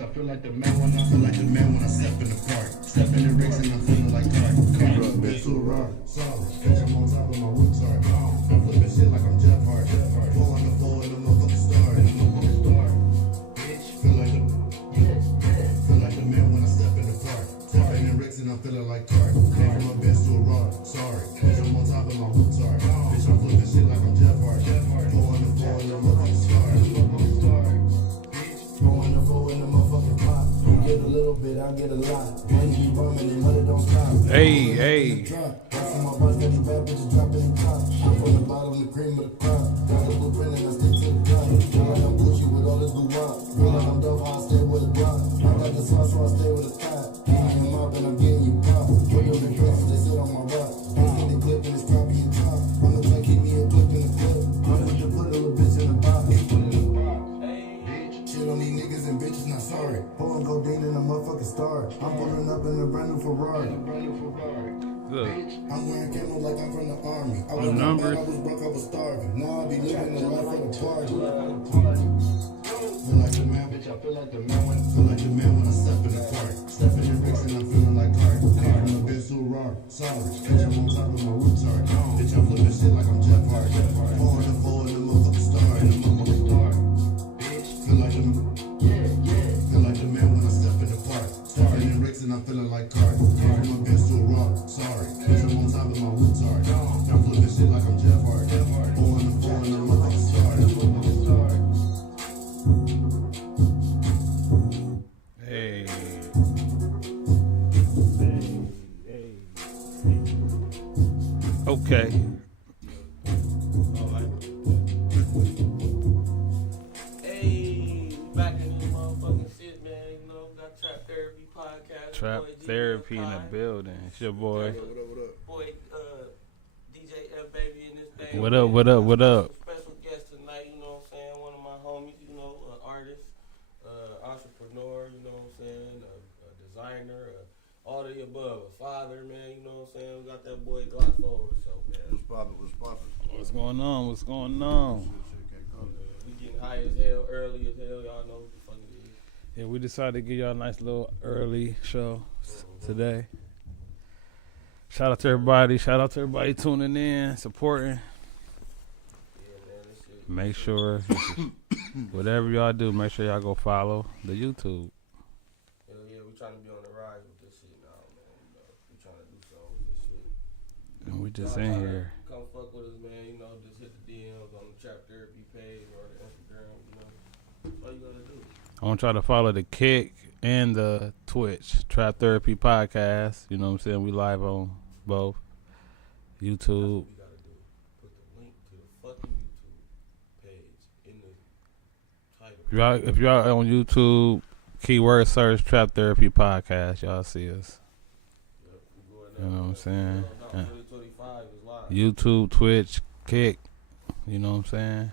bitch. I feel like the man when I step in the park. Step in the rigs and I'm feeling like Clark. Bitch to the rock, solid. Bitch, I'm on top of my wood tar. I'm flipping shit like I'm Jeff Hart. Four on the floor and the motherfucking star. Bitch, feel like the man when I step in the park. Step in the rigs and I'm feeling like Clark. Came from a bench to a rock, sorry. Bitch, I'm on top of my wood tar. Bitch, I'm flipping shit like I'm Jeff Hart. Four on the floor and the motherfucking star. Pouring the four in the motherfucking pot. You get a little bit, I get a lot. Money be bumming and money don't stop. Hey. From my bus, got the bad bitches dropping in top. I'm from the bottom, the cream of the crop. Got the blueprint and I stick to the top. Feel like I'm Gucci with all this doo-wop. Feel like I'm dope, I stay with a drop. I got the sauce, so I stay with a stop. Keeping them up and I'm getting you pop. Put your big places, they sit on my rock. They get the clip and it's crappy and top. I'm the type, keep me a clip in the clip. I'm gonna put a little bitch in the box. Shit on these niggas and bitches, not sorry. Pulling codeine in a motherfucking star. I'm pulling up in a brand new Ferrari. Look. I'm wearing camo like I'm from the army. I was not bad, I was broke, I was starving. Now I be living the life of the party. Feel like the man, bitch. I feel like the man when I step in the park. Step in the bricks and I'm feeling like Clark. Came from a bitch to a rock, solid. Bitch, I'm on top of my wood tar. Bitch, I'm flipping shit like I'm Jeff Hart. Four in the motherfucking star. Feel like the man when I step in the park. Step in the bricks and I'm feeling like Clark. Came from a bitch to a rock, sorry. Bitch, I'm on top of my wood tar. I'm flipping shit like I'm Jeff Hart. Four in the motherfucking star. Hey. Okay. Trap Therapy in the building. It's your boy. What Boy, DJ FBABY in this thing. What up? Special guest tonight, you know what I'm saying? One of my homies, you know, an artist, entrepreneur, you know what I'm saying? A designer, all of the above. A father, man, you know what I'm saying? We got that boy Glock forward, so, man. What's poppin'? What's going on? We getting high as hell, early as hell. Y'all know what the fuck it is. Yeah, we decided to give y'all a nice little early show today. Shout out to everybody tuning in, supporting. Yeah, man, this shit. Make sure, whatever y'all do, make sure y'all go follow the YouTube. Hell yeah, we trying to be on the rise with this shit now, man. You know, we trying to do something with this shit. And we just Y'all in tryna here. Come fuck with us, man. You know, just hit the DMs on the Trap Therapy page or the Instagram. You know, that's all you gotta do. I want y'all to follow the Kick and the Twitch, Trap Therapy Podcast. You know what I'm saying? We live on both. YouTube. That's what we gotta do. Put the link to the fucking YouTube page in the title. If y'all on YouTube, keyword search Trap Therapy Podcast, y'all see us. Yep, we going You know what I'm saying? No, 2025 is live. YouTube, Twitch, Kick. You know what I'm saying?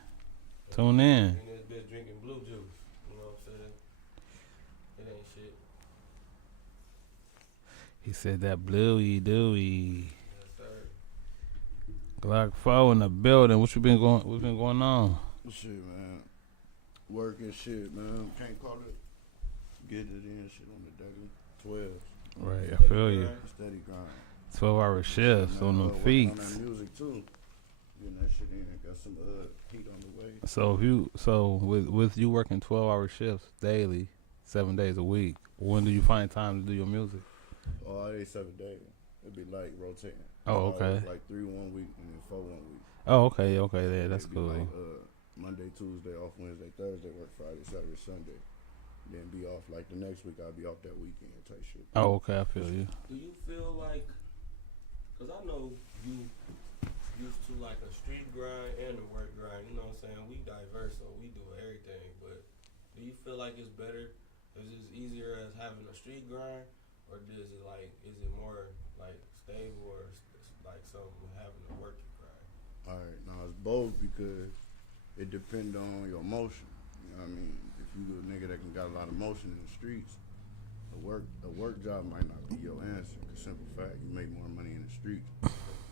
Tune in. And this bitch drinking blue juice. You know what I'm saying? It ain't shit. He said that bluey dooey. Yes, sir. Glock 4 in the building. What's been going on? Shit, man. Working shit, man. Can't call it. Get it in shit on the daily. 12. Right, I feel you. Steady grind. 12-hour shifts on them feet. On that music too. Getting that shit in. Got some heat on the way. So with you working 12-hour shifts daily, 7 days a week, when do you find time to do your music? Oh, it ain't 7 days. It'd be like rotating. Oh, okay. Like 3 1 week and then 4 1 week. Oh, okay, yeah, that's It'd be cool. Like, Monday, Tuesday off, Wednesday, Thursday work, Friday, Saturday, Sunday. Then be off like the next week. I'll be off that weekend type shit. Oh, okay, I feel you. Do you feel like, because I know you used to like a street grind and a work grind, you know what I'm saying? We diverse, so we do everything, but do you feel like it's better, is it easier as having a street grind, or is it more like stable, or like something having a work grind? Alright, now it's both because it depends on your motion. You know what I mean? If you a nigga that got a lot of motion in the streets, a work job might not be your answer. Cause simple fact, you make more money in the streets.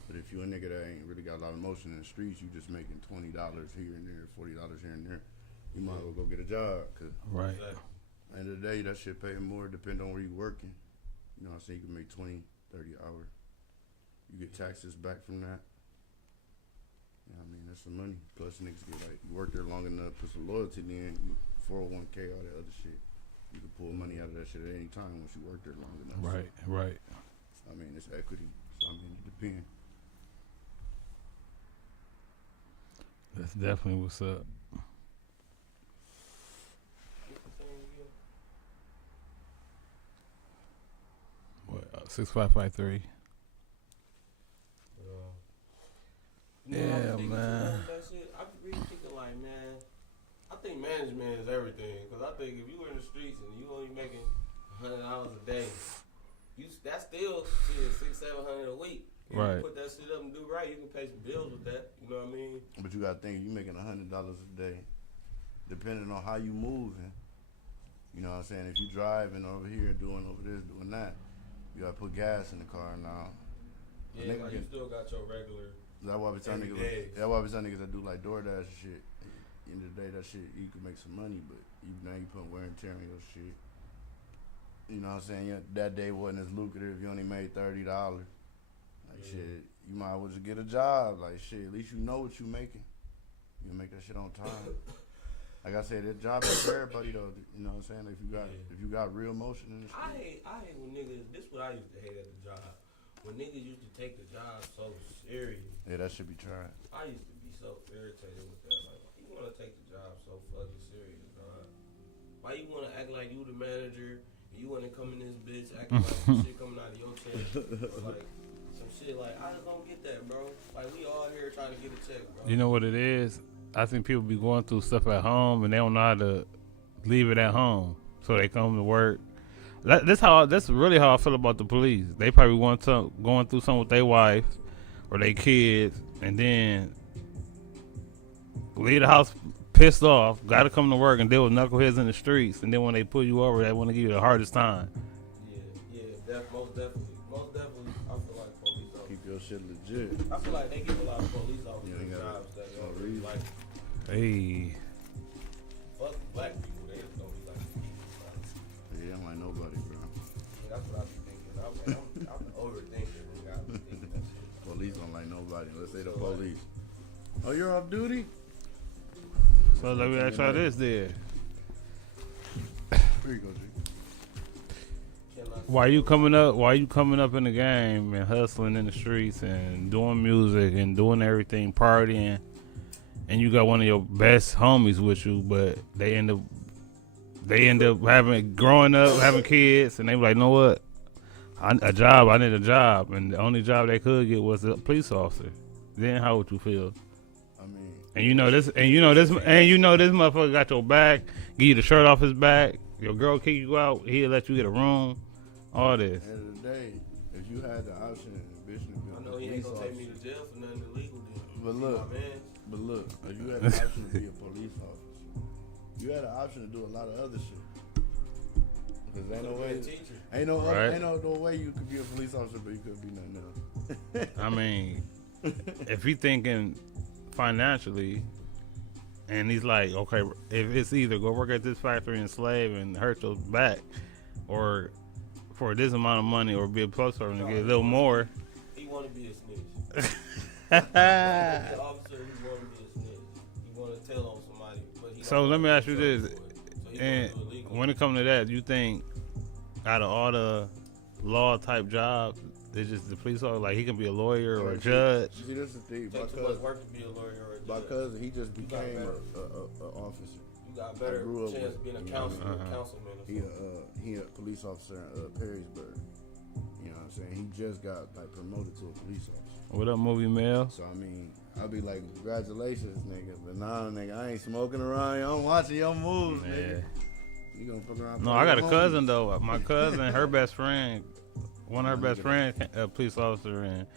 But if you a nigga that ain't really got a lot of motion in the streets, you just making $20 here and there, $40 here and there. You might as well go get a job. Cause Right. End of the day, that shit pay more depending on where you working. You know what I'm saying? You can make 20, 30 hours. You get taxes back from that. You know what I mean? That's some money. Plus niggas get like, you work there long enough, put some loyalty in, 401k, all that other shit. You can pull money out of that shit at any time once you work there long enough. Right, right. So, I mean, it's equity. So, I mean, it depends. That's definitely what's up. What? 6553. You know, Yeah, I'm thinking man. That shit, I be really thinking like, man, I think management is everything. Cause I think if you were in the streets and you only making $100 a day, that's still shit, $600-700 a week. If Right. you put that shit up and do right, you can pay some bills with that. You know what I mean? But you gotta think, you making $100 a day, depending on how you moving. You know what I'm saying? If you driving over here, doing over this, doing that, you gotta put gas in the car now. Yeah, like you still got your regular. That's why we tell Every niggas. day. That's why we tell niggas that do like DoorDash and shit. At the end of the day, that shit you can make some money, but now you putting wear and tear on your shit. You know what I'm saying? That day wasn't as lucrative. You only made $30. Like shit, you might as well just get a job. Like shit, at least you know what you making. You make that shit on time. Like I said, that job is for everybody though. You know what I'm saying? If you got real motion in the street. I hate when niggas. This what I used to hate at the job. When niggas used to take the job so serious. Yeah, that should be tried. I used to be so irritated with that. Like, why you want to take the job so fucking serious, dog? Why you want to act like you the manager and you want to come in this bitch acting like some shit coming out of your chest? Or like some shit like, I just don't get that, bro. Like, we all here trying to get a check, bro. You know what it is? I think people be going through stuff at home and they don't know how to leave it at home, so they come to work. That's really how I feel about the police. They probably going through something with their wife or their kids, and then leave the house pissed off. Got to come to work and deal with knuckleheads in the streets, and then when they pull you over, they want to give you the hardest time. Yeah, most definitely. I feel like police officers. Keep your shit legit. I feel like they give a lot of police officers You ain't gotta- jobs that they no don't really reason. like. Hey, Fuck black people, they just don't be like people. Yeah, I'm like nobody, bro. That's what I be thinking. I'm overthinking when I be thinking that shit. Police don't like nobody. Let's say the police. Oh, you're off duty? so let me ask y'all this then. Here you go, G. Why you coming up in the game and hustling in the streets and doing music and doing everything, partying, and you got one of your best homies with you, but they end up growing up, having kids, and they be like, know what? I need a job, and the only job they could get was a police officer. Then how would you feel? I mean, And you know this motherfucker got your back, give you the shirt off his back. Your girl kick you out, he'll let you get a room. All this. at the end of the day, if you had the option, bitch, to be I a know he ain't police gonna take me officer. to jail for nothing illegal then. But You know look, what I mean? if you had the option to be a police officer, you had the option to do a lot of other shit. Because ain't no Could've way, been a teacher. Right. no way you could be a police officer, but you could be nothing else. I mean, if he thinking financially, and he's like, okay, if it's either go work at this factory and slave and hurt your back, or for this amount of money, or be a police officer and get a little more. He wanna be a snitch. The officer, he wanna be a snitch. He wanna tell on somebody, but he So don't let me wanna ask you do this, something for it. So he and gonna do illegal. when it comes to that, you think out of all the law type jobs, it's just the police officer, like he can be a lawyer or a judge. See, this is the thing. Take too much work to be a lawyer or a My judge. cousin, he just You got became better. a officer. You got better grew up chance with- of being a you know what I mean? councilman, councilman or something. He a police officer in Perrysburg. You know what I'm saying? He just got like promoted to a police officer. What up, movie Mel? So I mean, I'll be like, congratulations, nigga. But nah, nigga, I ain't smoking around. I'm watching your moves, Yeah. nigga. You gonna fuck around? No, I got a cousin though. My cousin, her best friend, one of her best friends, a police officer, and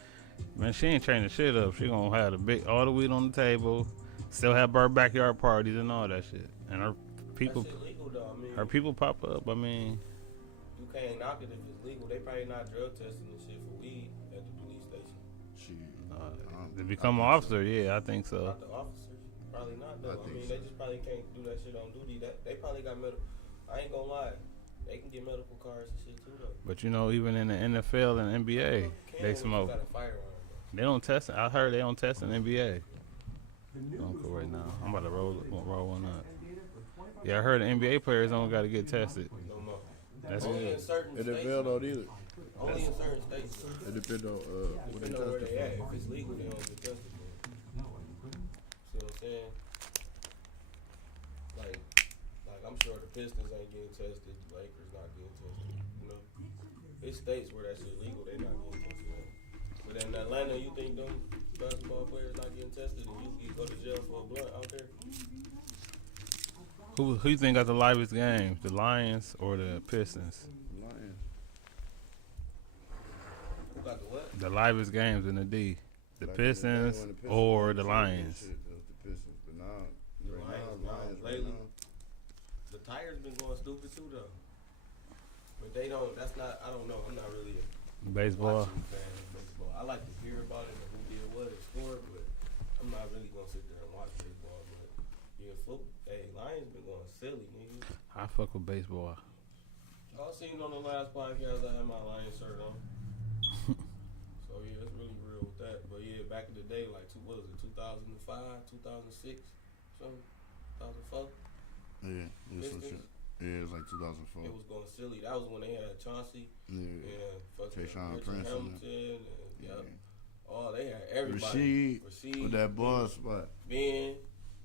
man, she ain't training shit up. She gonna have all the weed on the table, still have her backyard parties and all that shit. And her people, That shit legal though. I mean, her people pop up. I mean, you can't knock it if it's legal. They probably not drug testing and shit for weed at the police station. Shit. to become an officer, yeah, I think so. Not the officers. Probably not though. I think mean, so. they just probably can't do that shit on duty. That they probably got I ain't gonna lie. They can get medical cards and shit too though. But you know, even in the NFL and NBA, they smoke. Got a firearm, bro. They don't test. I heard they don't test in NBA. Don't go right now. I'm about to roll one up. Yeah, I heard the NBA players don't got to get tested. No more. That's Only good. in certain It states. depends on either. Only in certain states. It depends on what they Depending on where tested they at. for. If it's legal, they don't get tested for it. See what I'm saying? Like I'm sure the Pistons ain't getting tested. The Lakers not getting tested. You know, it's states where that shit legal. They not getting tested. But in Atlanta, you think them basketball players not getting tested and you go to jail for a blunt out there? Who you think got the livest games? The Lions or the Pistons? Lions. Who got the what? The livest games in the D. The Like Pistons when the Pistons or won the the Lions? championship, it was the Pistons. But now, The right Lions, now, Lions right lately. now. The Tigers been going stupid too though. But they don't. That's not. I don't know. I'm not really a Baseball. watching fan of baseball. I like to hear about it and who did what and scored, but I'm not really gonna sit there and watch baseball. But yeah, football. Hey, Lions been going silly, nigga. I fuck with baseball. Y'all seen on the last podcast I had my Lions shirt on. So yeah, it's really real with that. But yeah, back in the day, like what was it, 2005, 2006, something, 2004. Yeah, some Pistons. shit. Yeah, it was like 2004. It was going silly. That was when they had Chauncey Yeah. and fucking Tayshaun Richard Prince and Hamilton and Yeah. oh, they had everybody. Rasheed with that ball spot. Ben.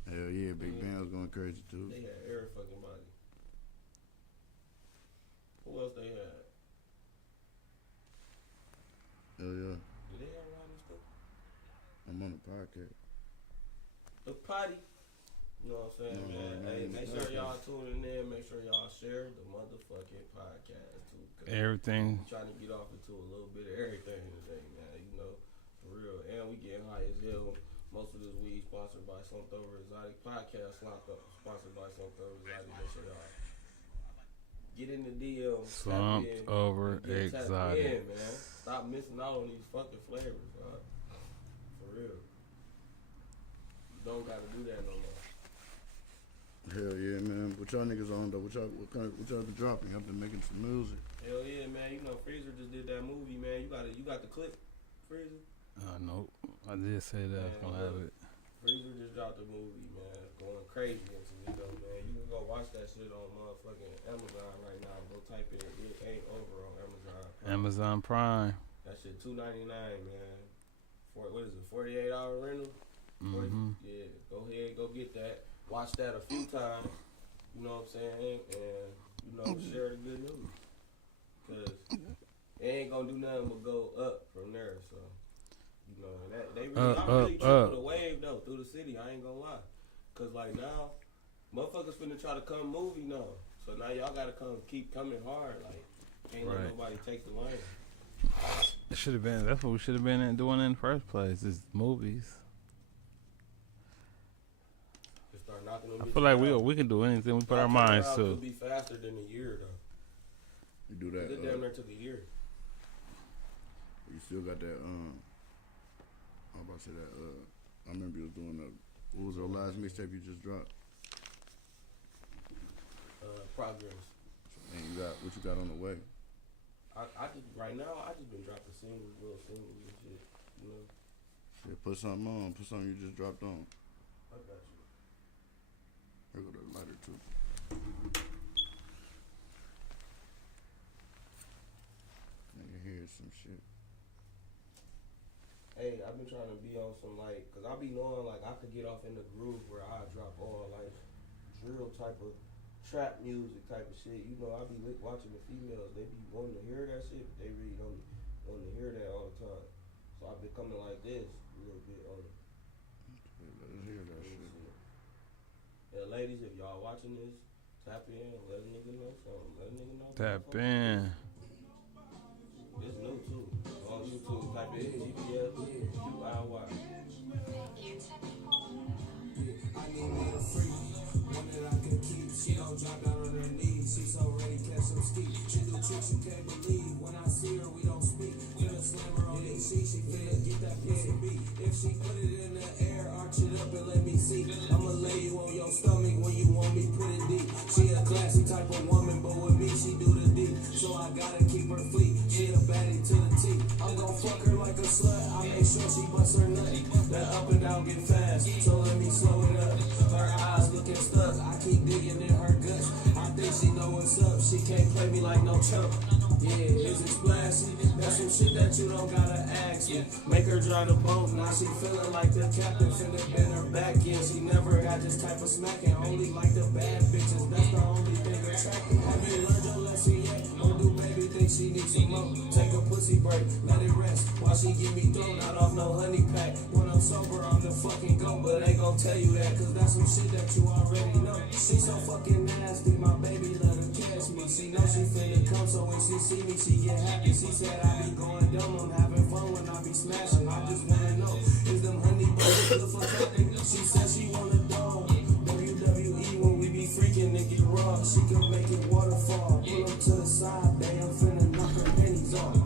Hell yeah, Big Ben was going crazy too. They had every fucking body. Who else they had? Hell yeah. Did they have Rodney stuff? I'm on the podcast. The potty. You know what I'm saying, No, man? no, Hey, no, make no, sure no. y'all tuning in. Make sure y'all share the motherfucking podcast too. 'Cause Everything. we trying to get off into a little bit of everything today, man. You know, for real. And we getting high as hell. Most of this weed sponsored by Slumped Over Exotic. Podcast sponsored by Slumped Over Exotic. Make sure y'all get in the DM. Slumped tap in, Over and get tapped Exotic. in, man. Stop missing out on these fucking flavors, dog. For real. You don't gotta do that no more. Hell yeah, man. What y'all niggas on though? What y'all been dropping? Y'all been making some music. Hell yeah, man. You know, Freezer just did that movie, man. You got the clip, Freezer? Nope. I did say that I was gonna have it. Freezer just dropped a movie, man. Going crazy in Toledo, man. You can go watch that shit on motherfucking Amazon right now. Go type in It Ain't Over on Amazon. Amazon Prime. That shit $2.99, man. What is it? 48-hour rental. Mm-hmm. Yeah, go ahead, go get that. Watch that a few times. You know what I'm saying? And you know, share the good news. Cause it ain't gonna do nothing but go up from there. So you know, and that they really, I'm really tripping the wave though through the city. I ain't gonna lie. Cause like now, motherfuckers finna try to come movie now. So now y'all gotta keep coming hard. Like can't let nobody take the lane. It should have been. That's what we should have been doing in the first place. Is movies. Just start knocking them. I feel like we can do anything we put our minds to. Could be faster than a year though. You do that. It damn near took a year. You still got that. I'm about to say that. I remember you was doing the. What was the last mixtape you just dropped? Progress. And you got what you got on the way? I just right now I just been dropping singles, little singles and shit. You know. Yeah, put something on. Put something you just dropped on. I got you. Here go the lighter too. Nigga, here's some shit. Hey, I've been trying to be on some like, cause I be knowing like I could get off in the groove where I drop all like drill type of trap music type of shit. You know, I be watching the females. They be wanting to hear that shit, but they really don't want to hear that all the time. So I've been coming like this a little bit on it. Let's hear that shit. Yeah, ladies, if y'all watching this, tap in, let a nigga know something. Let a nigga know. Tap in. It's new too. On YouTube, type in EPFQIY. I need me a freak, one that I can keep. She don't drop down on her knees. She's already catch some ski. She do tricks you can't believe. When I see her, we don't speak. Finna slam her on this seat. She finna get that pussy beat. If she put it in the air, arch it up and let me see. I'ma lay you on your stomach when you want me put it deep. She a classy type of woman. digging in her guts. I think she know what's up. She can't play me like no chump. Yeah, is it splashy? That's some shit that you don't gotta ask me. Make her drive the boat, now she feeling like the captain finna bend her back in. She never got this type of smacking, only like the bad bitches. That's the only thing attractive. Have you learned your lesson yet? Or do baby think she needs some more? Take a pussy break, let it rest. While she get me thrown out off no honey pack. When I'm sober, I'm the fucking goat, but they gon' tell you that, cause that's some shit that you already know. She so fucking nasty, my baby let her catch me. She know she finna come, so when she see me, she get happy. She said I be going dumb, I'm having fun when I be smashing. I just wanna know, is them honey buns good for talking? She said she wanna dog. WWE when we be freaking, it get raw. She can make it waterfall. Pull up to the side, damn, finna knock her pennies off.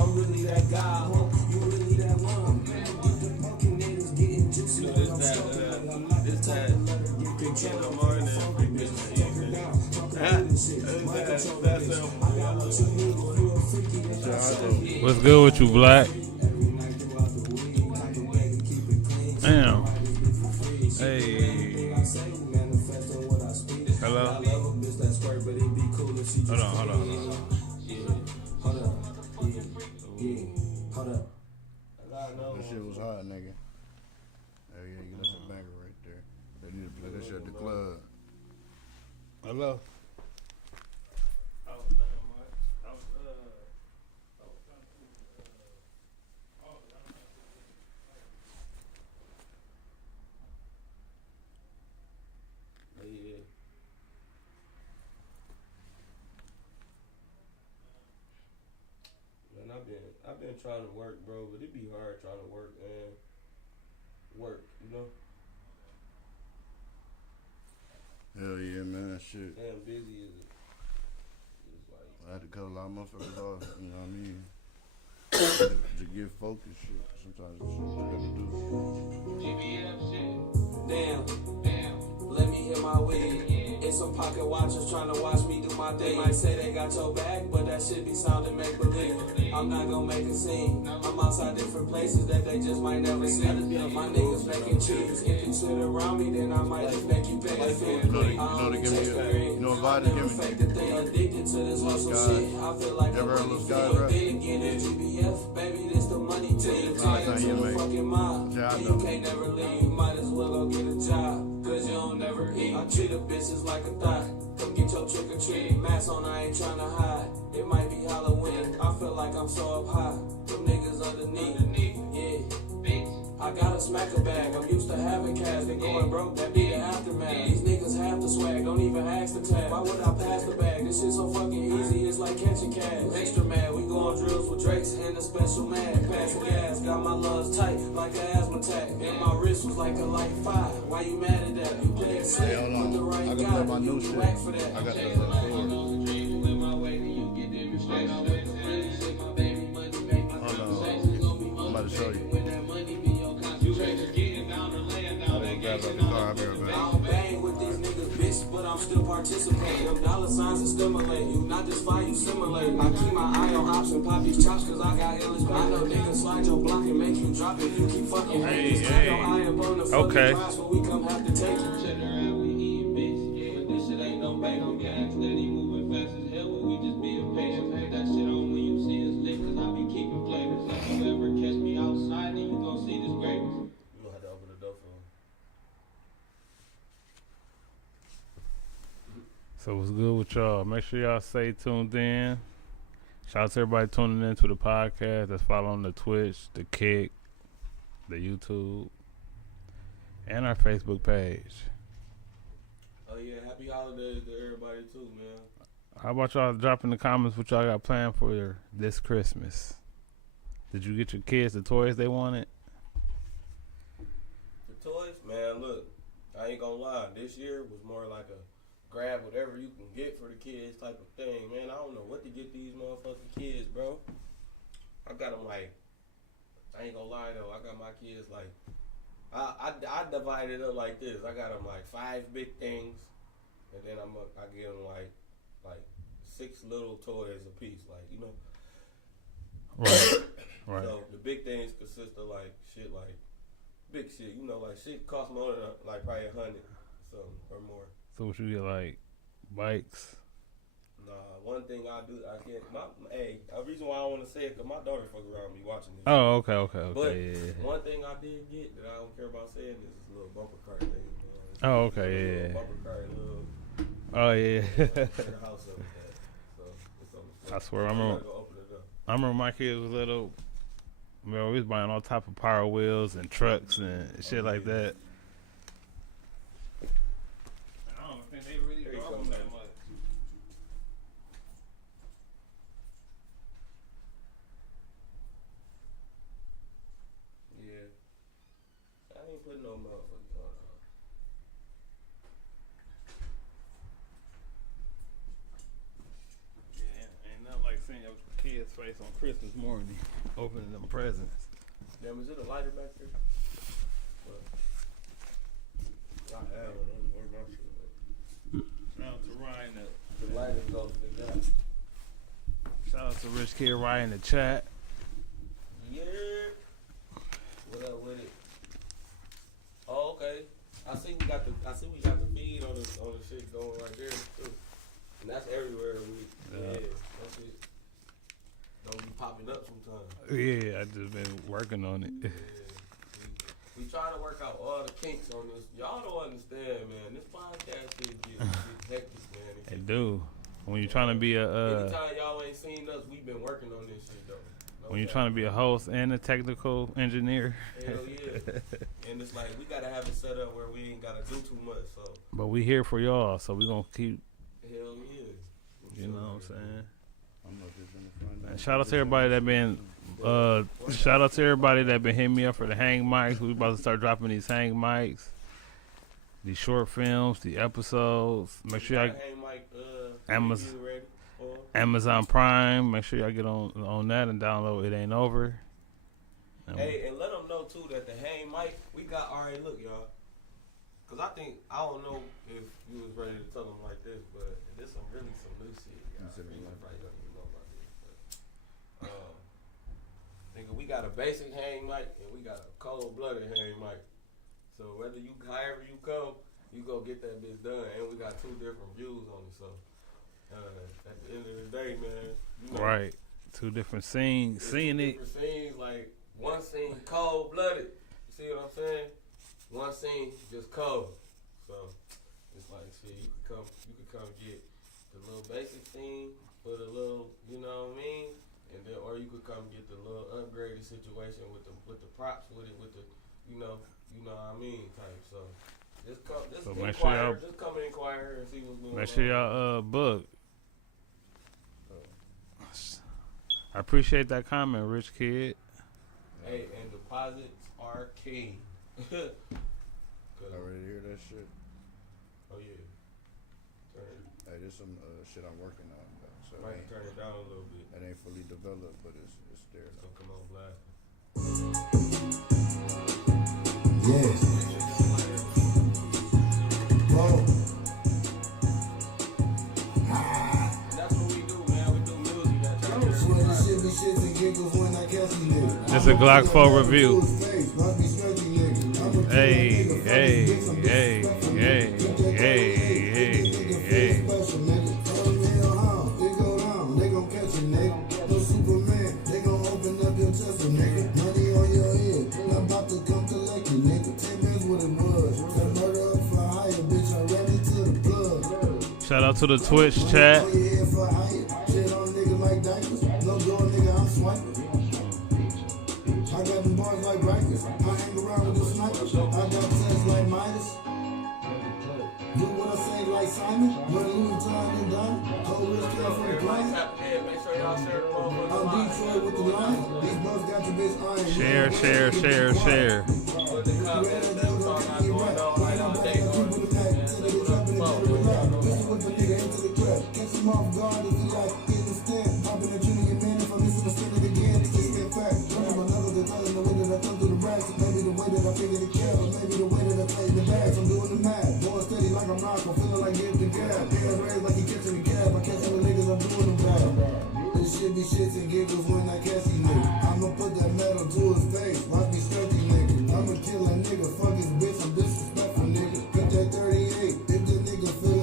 I'm really that guy, huh? You really that one. Get the pumpkin niggas getting juicy when I'm stroking. I'm not the type to let her get control of her funky bitch. Take her down, talk her this shit. My control bitch. I got what you need if you a freaky. What's good with you, Black? Damn. Hey. Hello. Hold on. That shit was hot, nigga. Oh yeah, you that's a banger right there. They need to play that shit at the club. Hello. I've been trying to work, bro, but it be hard trying to work and work, you know? Hell yeah, man, shit. Damn busy is it? It's like I had to cut a lot of motherfuckers off, you know what I mean? to get focused, shit. Sometimes it's shit you gotta do. Damn, let me hit my wig. It's some pocket watchers trying to watch me do my thing. Might say they got your back, but that shit be sounding make believe. I'm not gonna make a scene. I'm outside different places that they just might never see. My niggas making cheese. If you sit around me, then I might just make you pay a fee. You know they give me, you know what vibe they give me? Fake that they addicted to this hustle shit. I feel like Never heard of those guys, but right? then again, it's GBF, baby, this the money team. Tied time to you the make. fucking mob. Yeah, I And know. you can't never leave. Might as well go get a job, cause you don't never eat. I treat a bitches like a thot. Come get your trick or treat. Mask on, I ain't tryna hide. It might be Halloween. I feel like I'm so up high. Them niggas underneath. Yeah. I gotta smack a bag. I'm used to having cash. They going broke. That be the aftermath. These niggas have the swag. Don't even ask the tag. Why would I pass the bag? This shit so fucking easy. It's like catching cash. Extra mad. We go on drills with Drakes and a special man. Passing gas. Got my lungs tight like an asthma attack. And my wrist was like a light fire. Why you mad at that? You play it safe Hey, hold on. with the right I guy. can play my new You shit. whack for that. I got the Hold on. I'm about to show you. Grab up the car, I'll be right I back. don't bang with these niggas, bitch, but I'm still participating. Them dollar signs that stimulate you, not just fire you simulate. I keep my eye on ops and pop these chops, cause I got illest pain. I know niggas slide your block and make you drop if you keep fucking hating. Keep your eye up on the fucking Okay. prize when we come have to take you. So what's good with y'all? Make sure y'all stay tuned in. Shout out to everybody tuning in to the podcast. That's following the Twitch, the Kick, the YouTube, and our Facebook page. oh yeah, happy holidays to everybody too, man. How about y'all drop in the comments what y'all got planned for this Christmas? Did you get your kids the toys they wanted? The toys, man, look, I ain't gonna lie, this year was more like a grab whatever you can get for the kids type of thing, man. I don't know what to get these motherfucking kids, bro. I got them like, I ain't gonna lie though, I got my kids like, I divide it up like this. I got them like 5 big things, and then I give them like 6 little toys a piece, like, you know. Right. Right. So the big things consist of like shit, like big shit, you know, like shit costs more than like probably $100 something or more. So what you get, like bikes? Nah, one thing I do, I get a reason why I want to say it, because my daughter fuck around me watching this. Oh, okay. But Yeah. one thing I did get that I don't care about saying is this little bumper cart thing. Oh, okay, Little yeah. bumper cart, little Oh, yeah. tear the house up with that. So it's on the I swear, I gotta remember. go open it up. I remember my kids was little. Man, we was buying all type of power wheels and trucks and shit like that. I don't think they really Here you drove go, them that man. much. Yeah. I ain't putting no motherfucker on. Yeah, ain't nothing like seeing your kid's face on Christmas morning, opening them presents. Damn, is it a lighter back there? What? I have one. Where's my shit? Shout out to Ryan. The lighter goes to that. Shout out to Rich Kid Ryan in the chat. Yeah. What up with it? Oh, okay. I see we got the feed on the shit going right there too. And that's everywhere Yeah. that shit don't be popping up sometimes. Yeah, I just been working on it. Yeah. We trying to work out all the kinks on this. Y'all don't understand, man. This podcast shit get hectic, man. It do. When you're trying to be a anytime y'all ain't seen us, we've been working on this shit though. when you're trying to be a host and a technical engineer. Hell yeah. And it's like we gotta have it set up where we ain't gotta do too much. So But we here for y'all, so we gonna keep. hell yeah. You know what I'm saying? I'm not just gonna find out. And shout out to everybody that been. Shout out to everybody that been hitting me up for the hang mics. We about to start dropping these hang mics, these short films, the episodes. Make sure y'all Hey Mike, Amazon- you ready for? Amazon Prime. Make sure y'all get on that and download It Ain't Over. And Hey, and let them know too that the hang mic we got already. Look, y'all. Cause I don't know if you was ready to tell them like this, but there's some new shit. Y'all. You said it You like- probably don't even know about this, but nigga, we got a basic hang mic and we got a cold-blooded hang mic. So whether however you come, you go get that bitch done, and we got two different views on it. So at the end of the day, man, you know, right, two different scenes. it's Seeing two it. different scenes, like one scene cold-blooded. You see what I'm saying? One scene just cold. So it's like shit. You could come get the little basic scene for the little, you know what I mean? And then, or you could come get the little upgraded situation with the props with it, with the, you know what I mean type. So just come, So inquire, make sure y'all- just come and inquire and see what's going on. Make sure y'all book. I appreciate that comment, Rich Kid. Hey, and deposits are king. I ready to hear that shit. Oh yeah. Hey, there's some shit I'm working on. So it Might ain't, turn it down a little bit. it ain't fully developed, but it's there. So come on, Black. Yes. Bro. That's what we do, man. We do music. That's how we Swear this shit be shits and giggles when I catch these niggas. It's a Glock 4 review. Hey. Shout out to the Twitch chat. I got them bars like Rikers. I hang around with the snipers. I got tests like Midas. Do what I say like Simon. When Louis Vuitton and Diamond. Cold wrist care for the client. Make sure y'all share the motherfuckers. I'm Detroit with the line. These bros got your bitch iron. Share. Put the comments that was all not going on right on day one. Listen with the nigga into the crib. Catch him off guard if he like getting stamped. Popping a junior man if I'm missing a spin it again. It's just that fact. Running my numbers, they're telling the way that I come through the racks. Maybe the way that I figure the cap, or maybe the way that I play the bags. I'm doing the math. Going steady like I'm rock. I'm feeling like getting the gap. Hands raised like he catching the cab. I catch the niggas, I'm doing them bad. This shit be shits and giggles when I catch these niggas. I'ma put that metal to his face. Watch me stretch these niggas. I'ma kill a nigga. Fuck his bitch. I'm disrespectful nigga. Put that 38. If the nigga feel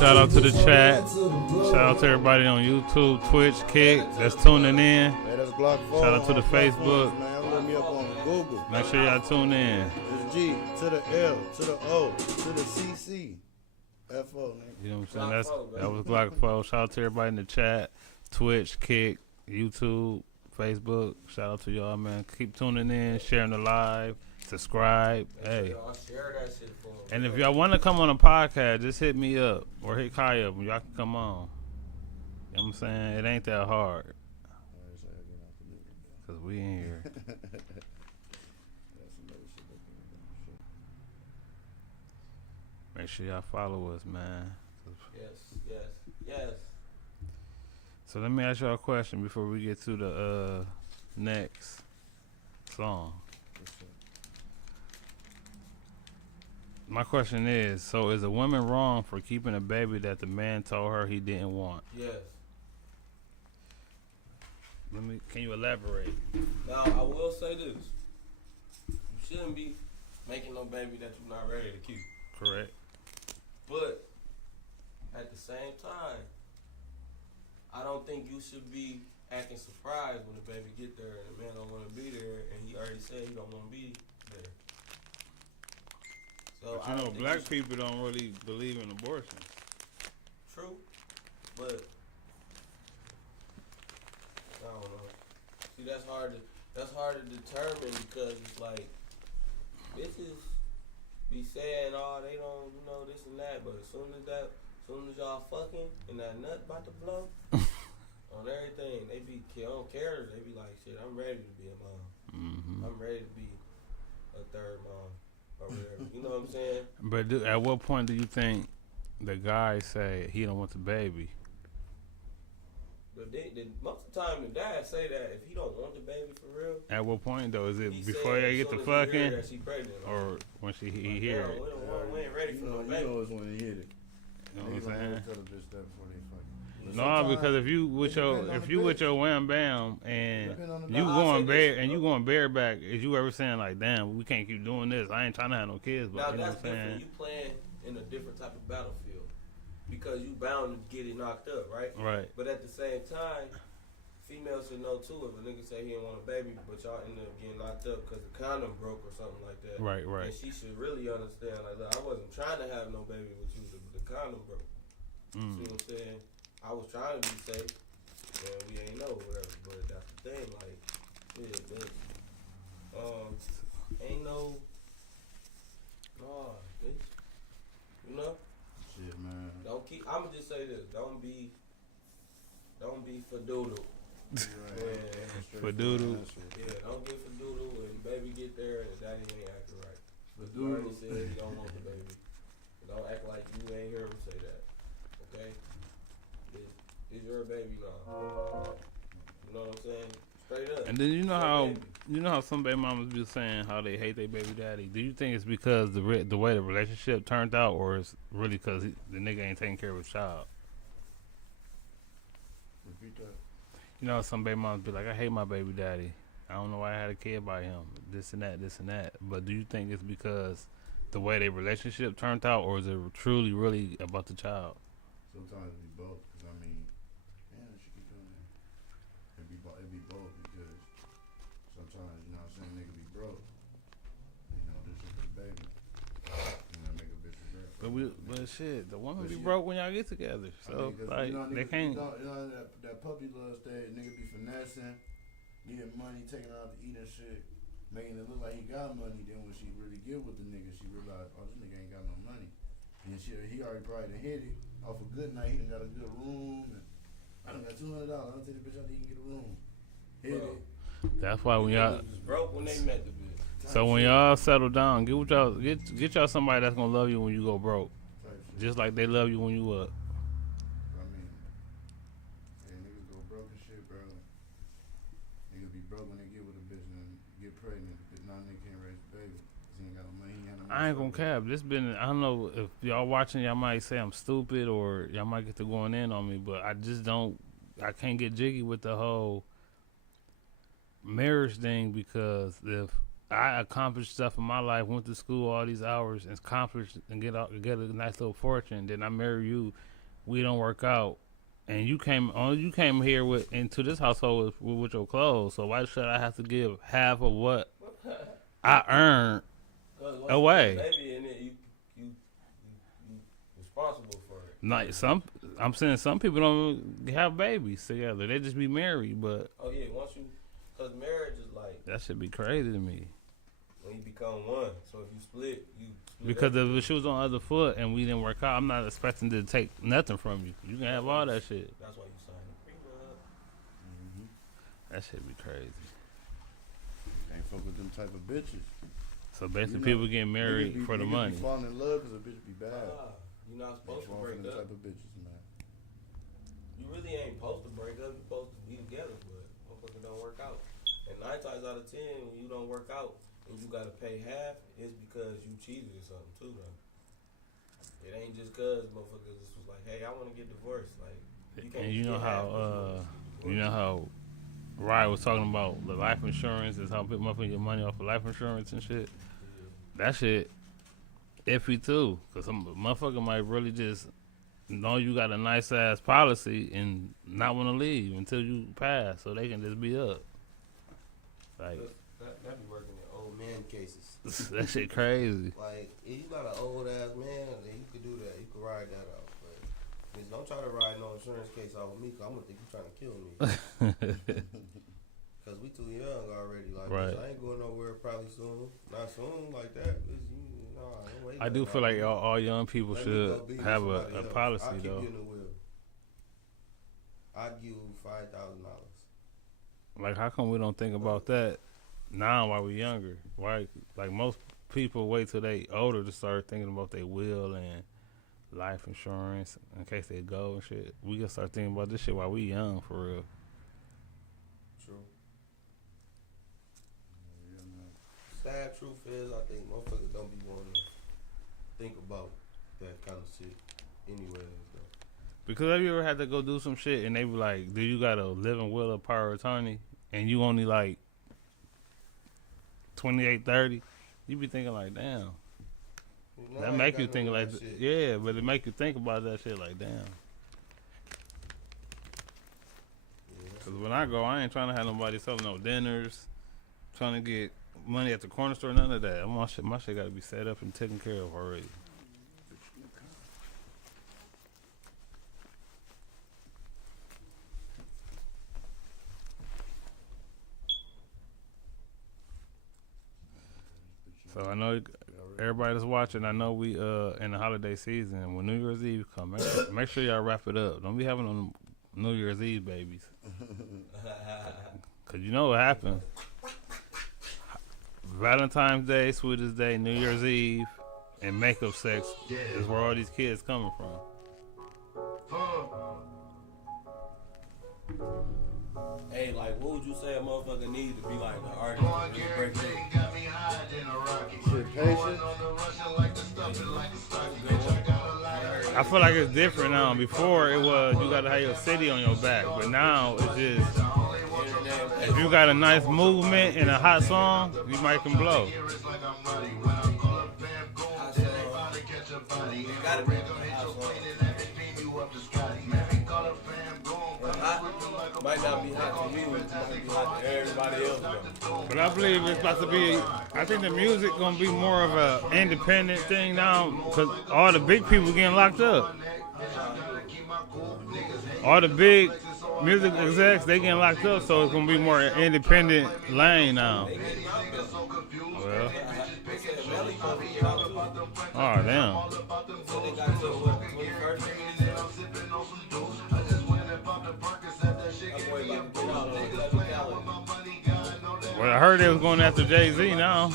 Shout out to the chat. Shout out to everybody on YouTube, Twitch, Kick that's tuning in. Hey, that's Glock 4. Shout out to the Glock Facebook. 4s, man. Look me up on Google. Make sure y'all tune in. It's G to the L to the O to the CC. FO, nigga. You know what I'm saying? That was Glock 4. Shout out to everybody in the chat, Twitch, Kick, YouTube, Facebook. Shout out to y'all, man. Keep tuning in, sharing the live, subscribe. Hey. Y'all share that shit for 'em. And if y'all want to come on a podcast, just hit me up or hit Kai up and y'all can come on. You know what I'm saying? It ain't that hard. Because we in here. Make sure y'all follow us, man. Yes. So let me ask y'all a question before we get to the next song. My question is, so is a woman wrong for keeping a baby that the man told her he didn't want? Yes. Can you elaborate? Now, I will say this. You shouldn't be making no baby that you're not ready to keep. Correct. But, at the same time, I don't think you should be acting surprised when the baby get there and the man don't want to be there and he already said he don't want to be there. So But you know, black people don't really believe in abortion. True, but I don't know. See, that's hard to determine because it's like bitches be saying, "Oh, they don't, this and that," but as soon as y'all fucking and that nut about to blow on everything, they don't care. They be like, "Shit, I'm ready to be a mom. Mm-hmm. I'm ready to be a third mom." Or whatever. You know what I'm saying? But at what point do you think the guy say he don't want the baby? But most of the time, the dad say that if he don't want the baby for real. At what point though? Is it he before they get the fucking, that she pregnant, or when he hear it? We ain't ready for no baby. You know it's when he hit it. You know what I'm saying? Tell the bitch that before they fucking. No, because if you with your wham bam and you going bareback, is you ever saying like, damn, we can't keep doing this? I ain't trying to have no kids, but Now you know that's what I'm saying? different. You playing in a different type of battlefield because you bound to get it knocked up, right? Right. But at the same time, females should know too if a nigga say he didn't want a baby, but y'all end up getting locked up because the condom broke or something like that. Right. And she should really understand, like, look, I wasn't trying to have no baby with you, the condom broke. See what I'm saying? I was trying to be safe, and we ain't know whatever. But that's the thing, like, yeah, bitch. Ain't no, bitch. You know? Shit, man. Don't keep. I'ma just say this. Don't be for doodle. Right. For doodle. Yeah, don't get for doodle when baby get there and daddy ain't acting right. But You already doodle. said you don't want the baby. Don't act like you ain't hear him say that. Okay? Is your baby now? You know what I'm saying? Straight up. And then you know It's how your baby. some baby mamas be saying how they hate their baby daddy. Do you think it's because the way the relationship turned out, or it's really because the nigga ain't taking care of his child? Repeat that. You know, some baby mamas be like, I hate my baby daddy. I don't know why I had a kid by him. This and that. But do you think it's because the way their relationship turned out, or is it truly, really about the child? Sometimes it be both, because I mean, damn, she keep doing that. It be both, because sometimes, you know what I'm saying, nigga be broke. You know, this is for the baby. You know, make a bitch regret. But shit, the woman But be shit. broke when y'all get together. So, 'cause, like, you know, they niggas, can't. You know that puppy love stage, nigga be finessing, getting money, taking her out to eat and shit, making it look like he got money. Then when she really get with the nigga, she realize, oh, this nigga ain't got no money. And he already probably done hit it off a good night. He done got a good room. And I done got $200. I done take the bitch out to get a room. Hit Bro. it. That's why when y'all. Niggas was broke when they met the bitch. So when y'all settle down, get y'all somebody that's gonna love you when you go broke, Type shit. just like they love you when you up. I mean, hey, niggas go broke and shit, bro. Niggas be broke when they get with a bitch and get pregnant. But now nigga can't raise a baby. 'Cause he ain't got no money. He ain't got no money. I ain't gonna cap. I don't know if y'all watching, y'all might say I'm stupid or y'all might get to going in on me, but I can't get jiggy with the whole marriage thing, because if I accomplished stuff in my life, went to school all these hours and accomplished and get a nice little fortune, then I marry you we don't work out, and you came here with into this household with your clothes. So why should I have to give half of what I earned away? Baby, and then you responsible for it. Like I'm saying some people don't have babies together. They just be married, but Oh yeah, cause marriage is like that should be crazy to me. when you become one. So if you split, Because if the shoes on the other foot and we didn't work out, I'm not expecting to take nothing from you. You can have all that shit. That's why you sign the prenup. That shit be crazy. Can't fuck with them type of bitches. So basically, people get married for the money. Be falling in love because a bitch be bad. You're not supposed to Fall break for them up. type of bitches, man. You really ain't supposed to break up. You're supposed to be together, but motherfucker don't work out. And 9 times out of 10, when you don't work out and you gotta pay half, it's because you cheated or something too, though. It ain't just cause motherfuckers just was like, hey, I want to get divorced. Like, you can't. And you know get half how Ryan was talking about the life insurance is how motherfuckers get money off of life insurance and shit. That shit iffy too, cause some motherfucker might really just know you got a nice ass policy and not want to leave until you pass, so they can just be up. Like that be working in old man cases. that shit crazy. Like, if you got an old ass man, then you could do that. You could ride that out. But bitch, don't try to ride no insurance case off of me, cause I'm gonna think you trying to kill me. Cause we too young already. Like, Right. bitch, I ain't going nowhere probably soon. Not soon like that. Bitch, don't wait I do feel like all young people Let me should go be with have a somebody else. policy I'll keep though. you in the wheel. I'd give you $5,000. Like, how come we don't think about that now while we're younger? Why? Like, most people wait till they older to start thinking about their will and life insurance in case they go and shit. We can start thinking about this shit while we young, for real. True. Sad truth is, I think motherfuckers don't be wanting to think about that kind of shit anyways, though. Because have you ever had to go do some shit and they be like, do you got a living will or power of attorney? And you only like 28, 30? You be thinking like, damn. No, That I make you ain't got think none like, of that shit. yeah, but it make you think about that shit like, damn. Yeah. Because when I go, I ain't trying to have nobody selling no dinners, trying to get money at the corner store, none of that. My shit got to be set up and taken care of already. So I know everybody that's watching, I know we in the holiday season. When New Year's Eve come, make sure y'all wrap it up. Don't be having on New Year's Eve babies. Cause you know what happened. Valentine's Day, Sweetest Day, New Year's Eve, and makeup sex is where all these kids coming from. Hey, like, what would you say a motherfucker need to be like an artist to really break through? Shit, patience. I feel like it's different now. Before it was you gotta have your city on your back, but now it's just if you got a nice movement and a hot song, you might can blow. Gotta be a hot song. Might not be hot to you, it might be hot to everybody else though. But I believe it's about to be. I think the music gonna be more of a independent thing now, because all the big people getting locked up. All the big music execs, they getting locked up, so it's gonna be more independent lane now. Well, oh damn. So they got to what, 21st? That boy about to get out on technicality. Well, I heard they was going after Jay-Z now.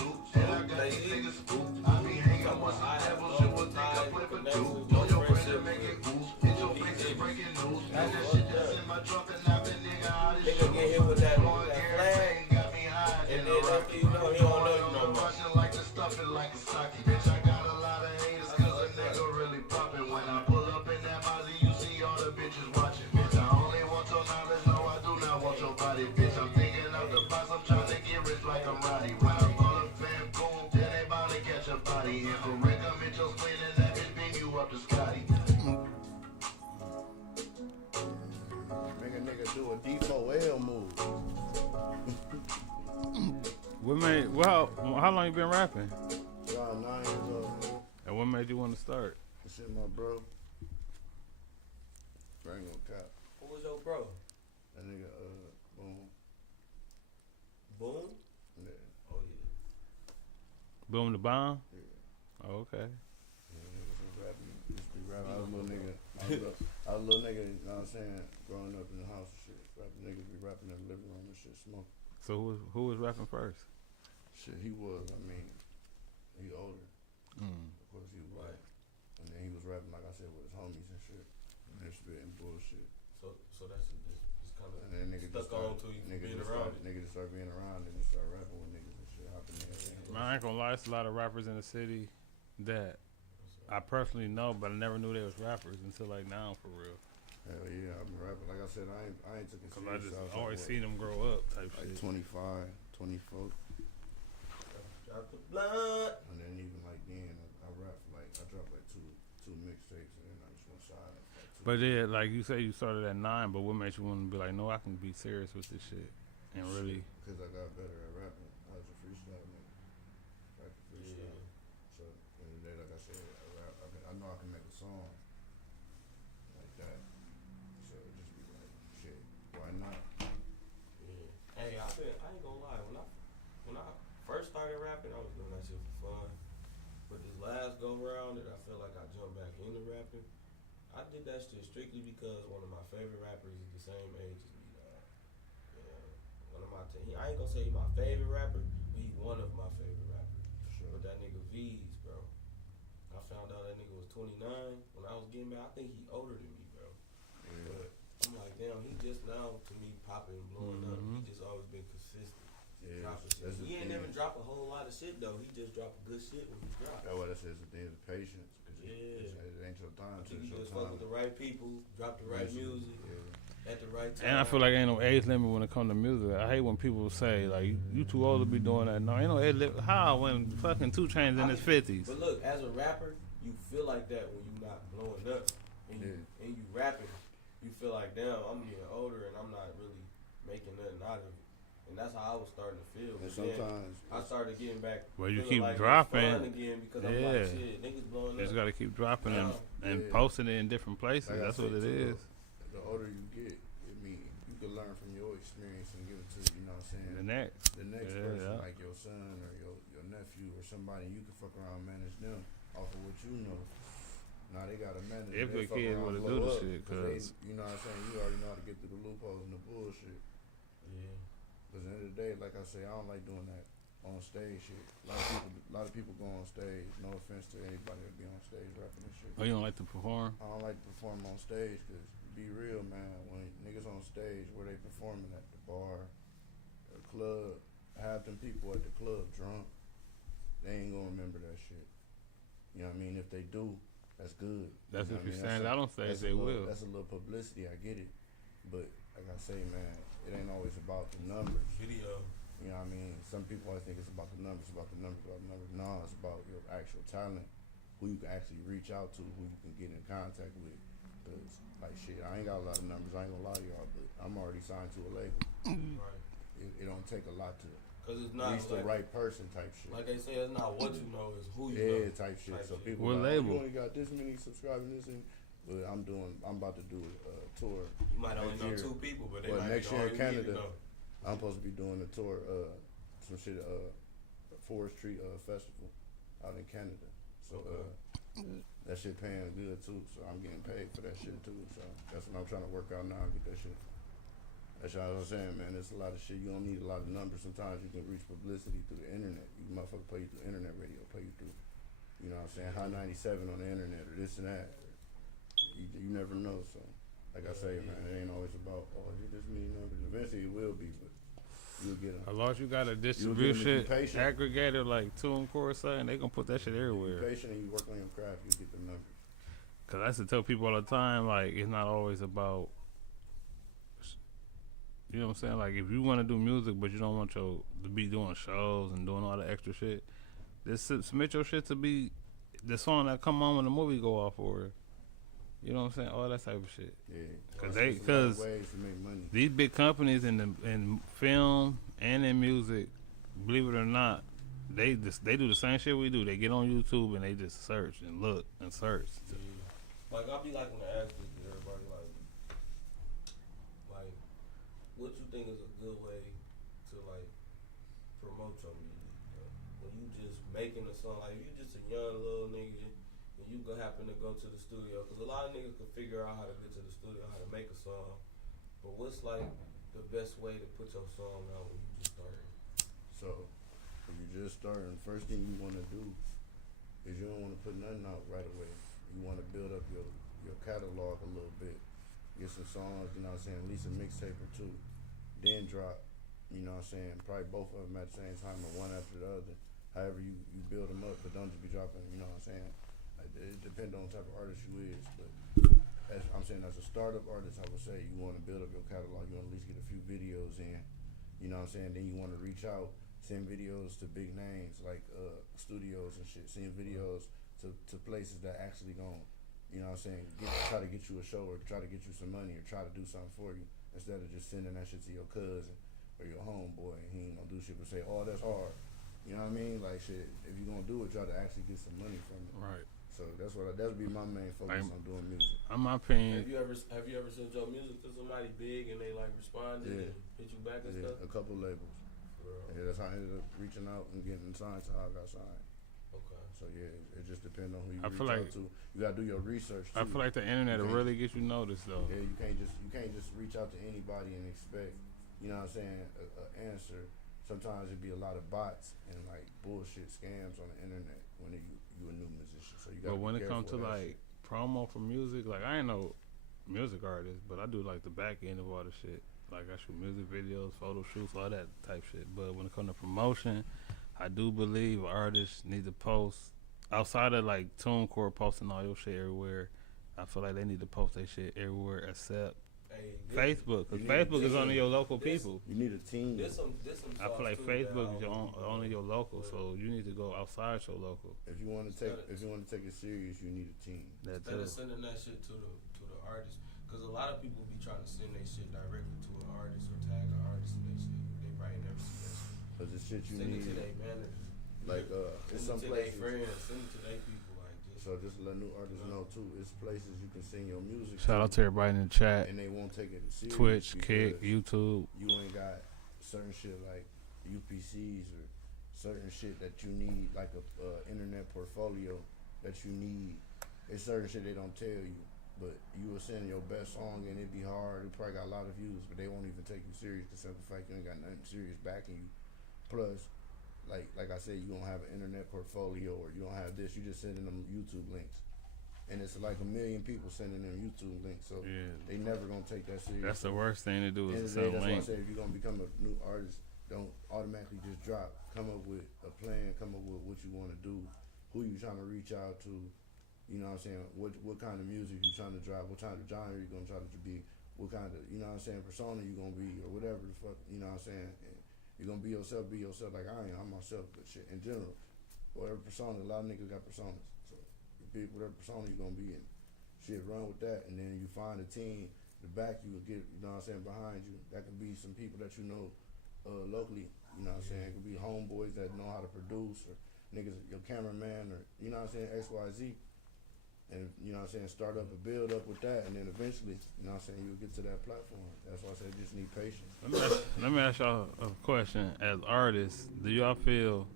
Nigga get hit with that flag, and then after you know, he don't know you no more. D4L move. How long you been rapping? Y'all 9 years old. And what made you want to start? This shit, my bro. I ain't gonna cap. Who was your bro? That nigga, boom. Boom? Yeah. Oh, yeah. Boom the Bomb? Yeah. Oh, okay. Yeah, niggas was rapping. Used to be rapping. I was a little nigga. I was a little nigga, you know what I'm saying? Growing up in the house and shit. Rapping niggas be rapping in the living room and shit, smoking. So who was rapping first? Shit, he was, I mean, he older. Of course he was. Right. And then he was rapping, like I said, with his homies and shit. And they're spitting bullshit. So that's just kind of And then niggas just stuck on to you being around it. Niggas just start being around and just start rapping with niggas and shit. Hopping in there. Man, I ain't gonna lie, it's a lot of rappers in the city that I personally know, but I never knew they was rappers until like now, for real. Hell yeah, I've been rapping. Like I said, I ain't took it Cause I serious. just I always was seen them grow up type like shit. 25, 24. Drop the blood. And then even like then, I rap like, I dropped like two mixtapes and then I just went silent. Like But yeah, like you say, you started at 9, but what made you want to be like, no, I can be serious with this shit and really? Because I got better at rapping. I was a freestyle nigga. I could freestyle. Yeah. So, in the day, like I said, I rap. I know I can make a song like that. So, it just be like, shit, why not? Yeah. Hey, I ain't gonna lie. When I first started rapping, I was doing that shit for fun. But this last go round that I feel like I jumped back into rapping, I did that shit strictly because one of my favorite rappers is the same age as me, dog. One of my I ain't gonna say he's my favorite rapper, but he's one of my favorite rappers. Sure. But that nigga V's, bro. I found out that nigga was 29 when I was getting back. I think he older than me, bro. Yeah. But I'm like, damn, he just now to me popping and blowing up. He just always been consistent. Yeah, Dropping shit. that's the He ain't thing. never dropped a whole lot of shit though. He just dropped good shit when he dropped. That's what I said. The thing is patience. Cause Yeah. it ain't your time. I think It's you your just fuck time. with the right people, drop the right music Yeah. at the right time. And I feel like ain't no age limit when it comes to music. I hate when people say like, you too old to be doing that. No, ain't no age limit. How when fucking 2 Chainz in his 50s? But look, as a rapper, you feel like that when you not blowing up and and you rapping. You feel like, damn, I'm getting older and I'm not really making nothing out of it. And that's how I was starting to feel. And But then sometimes I started getting back. Well, you feeling keep like it's dropping. fun again because I'm Yeah. like, shit, niggas blowing You just up. gotta keep dropping and Yeah. posting it in different places. Like I That's what said, it too, is. the older you get, I mean, you can learn from your experience and give it to, you know what I'm saying? The next. The next Yeah, person, yeah. like your son or your nephew or somebody, you can fuck around and manage them off of what you know. Now they gotta manage. If they the fuck kids around wanna and do blow the up, shit, 'cause they, 'cause- you know what I'm saying, you already know how to get through the loopholes and the bullshit. Yeah. Cause at the end of the day, like I say, I don't like doing that on stage shit. A lot of people go on stage. No offense to anybody that be on stage rapping and shit. Oh, you don't like to perform? I don't like to perform on stage because, be real, man, when niggas on stage, where they performing at the bar, the club, half them people at the club drunk, they ain't gonna remember that shit. You know what I mean? If they do, that's good. That's You know if what I you mean? stand out on stage, that's a they little- will. That's a little publicity, I get it. But, like I say, man, it ain't always about the numbers. Video. You know what I mean? Some people always think it's about the numbers, about the numbers, about the numbers. No, it's about your actual talent, who you can actually reach out to, who you can get in contact with. Cause, like, shit, I ain't got a lot of numbers, I ain't gonna lie to y'all, but I'm already signed to a label. Right. It don't take a lot to Cause it's not reach the like, right person type shit. like they say, it's not what you know, it's who you Yeah, know. type shit. So shit. people What like, label? you only got this many subscribers, this and, but I'm about to do a tour. You might only next know year. 2 people, but they Well, might next be year all in you need to Canada, know. I'm supposed to be doing a tour, some shit, forestry festival out in Canada. So that shit paying good too. So I'm getting paid for that shit too. So that's what I'm trying to work out now. Get that shit. That's what I was saying, man. There's a lot of shit. You don't need a lot of numbers. Sometimes you can reach publicity through the internet. You motherfucker play you through internet radio, play you through, you know what I'm saying, High 97 on the internet or this and that. You never know. So, like I say, man, it ain't always about, oh, you just need numbers. Eventually it will be, but you'll get them. As long as you got a You get 'em distribution if you patient. aggregator like TuneCore or something, they gonna put that shit Be everywhere. patient and you work on your craft, you get the numbers. Cause I used to tell people all the time, like, it's not always about, you know what I'm saying? Like, if you want to do music, but you don't want to be doing shows and doing all the extra shit, just submit your shit to be the song that come on when the movie go off, or You know what I'm saying? All that type of shit. Yeah. Cause There's a lot of cause ways to make money. these big companies in film and in music, believe it or not, they do the same shit we do. They get on YouTube and they just search and look and search. Like I be like when I ask this to everybody, like what you think is a good way to like promote your music? When you just making a song, like you just a young little nigga and you happen to go to the studio, because a lot of niggas can figure out how to get to the studio, how to make a song. But what's like the best way to put your song out when you just starting? So, if you just starting, first thing you want to do is you don't want to put nothing out right away. You want to build up your catalog a little bit. Get some songs, you know what I'm saying, at least a mixtape or two. Then drop, you know what I'm saying, probably both of them at the same time or one after the other. However you build them up, but don't just be dropping, you know what I'm saying. Like, it depends on the type of artist you is, but as I'm saying, as a startup artist, I would say you want to build up your catalog. You want to at least get a few videos in, you know what I'm saying. Then you want to reach out, send videos to big names like studios and shit. Send videos to places that actually gon', you know what I'm saying, try to get you a show or try to get you some money or try to do something for you instead of just sending that shit to your cousin or your homeboy and he ain't gonna do shit but say, oh, that's hard. You know what I mean? Like shit, if you gonna do it, try to actually get some money from it. Right. So that'd be my main focus on doing music. In my opinion, Have you ever sent your music to somebody big and they like responded and hit you back and stuff? A couple labels. Yeah, that's how I ended up reaching out and getting signed to how I got signed. Okay. So yeah, it just depends on who you I reach feel out like- to. You gotta do your research too. I feel like the internet will really get you noticed though. Yeah, you can't just reach out to anybody and expect, you know what I'm saying, a answer. Sometimes it'd be a lot of bots and like bullshit scams on the internet when you a new musician. So you gotta But when be it comes to careful of that like promo for music, like I ain't no music artist, but I do like the back end of all the shit. Like I shoot music videos, photo shoots, all that type shit. But when it comes to promotion, I do believe artists need to post outside of like TuneCore posting all your shit everywhere. I feel like they need to post their shit everywhere except Facebook, because Facebook is only your local people. You need a team. I feel like Facebook is only your local, so you need to go outside your local. If you want to take it serious, you need a team. Instead of sending that shit to the artist, because a lot of people be trying to send their shit directly to an artist or tag an artist in their shit. They probably never see that shit. Cause the shit you Send need. it to their manager. Like it's some Send it to their places. friends. Send it to their people. So just let new artists know too. It's places you can sing your music. Shout out to everybody in the chat. And they won't take it serious. Twitch, Kick, YouTube. You ain't got certain shit like UPCs or certain shit that you need, like a internet portfolio that you need. It's certain shit they don't tell you. But you will send your best song and it'd be hard. It probably got a lot of views, but they won't even take you serious because the fact you ain't got nothing serious backing you. Plus, like I said, you don't have an internet portfolio or you don't have this. You just sending them YouTube links, and it's like 1 million people sending them YouTube links. So they never gonna take that serious. That's the worst thing to do is to send that's links. why I say if you're gonna become a new artist, don't automatically just drop. Come up with a plan. Come up with what you want to do. Who you trying to reach out to? You know what I'm saying? What kind of music you trying to drive? What kind of genre you gonna try to be? What kind of, you know what I'm saying, persona you gonna be or whatever the fuck, you know what I'm saying? And you're gonna be yourself like I am. I'm myself, but shit in general. Whatever persona, a lot of niggas got personas. So you be whatever persona you gonna be in. Shit, run with that, and then you find a team to back you and get, you know what I'm saying, behind you. That could be some people that you know locally, you know what I'm saying. It could be homeboys that know how to produce or niggas, your cameraman or, you know what I'm saying, XYZ. And, you know what I'm saying, start up and build up with that, and then eventually, you know what I'm saying, you'll get to that platform. That's why I said you just need patience. Let me ask y'all a question. As artists, do y'all feel,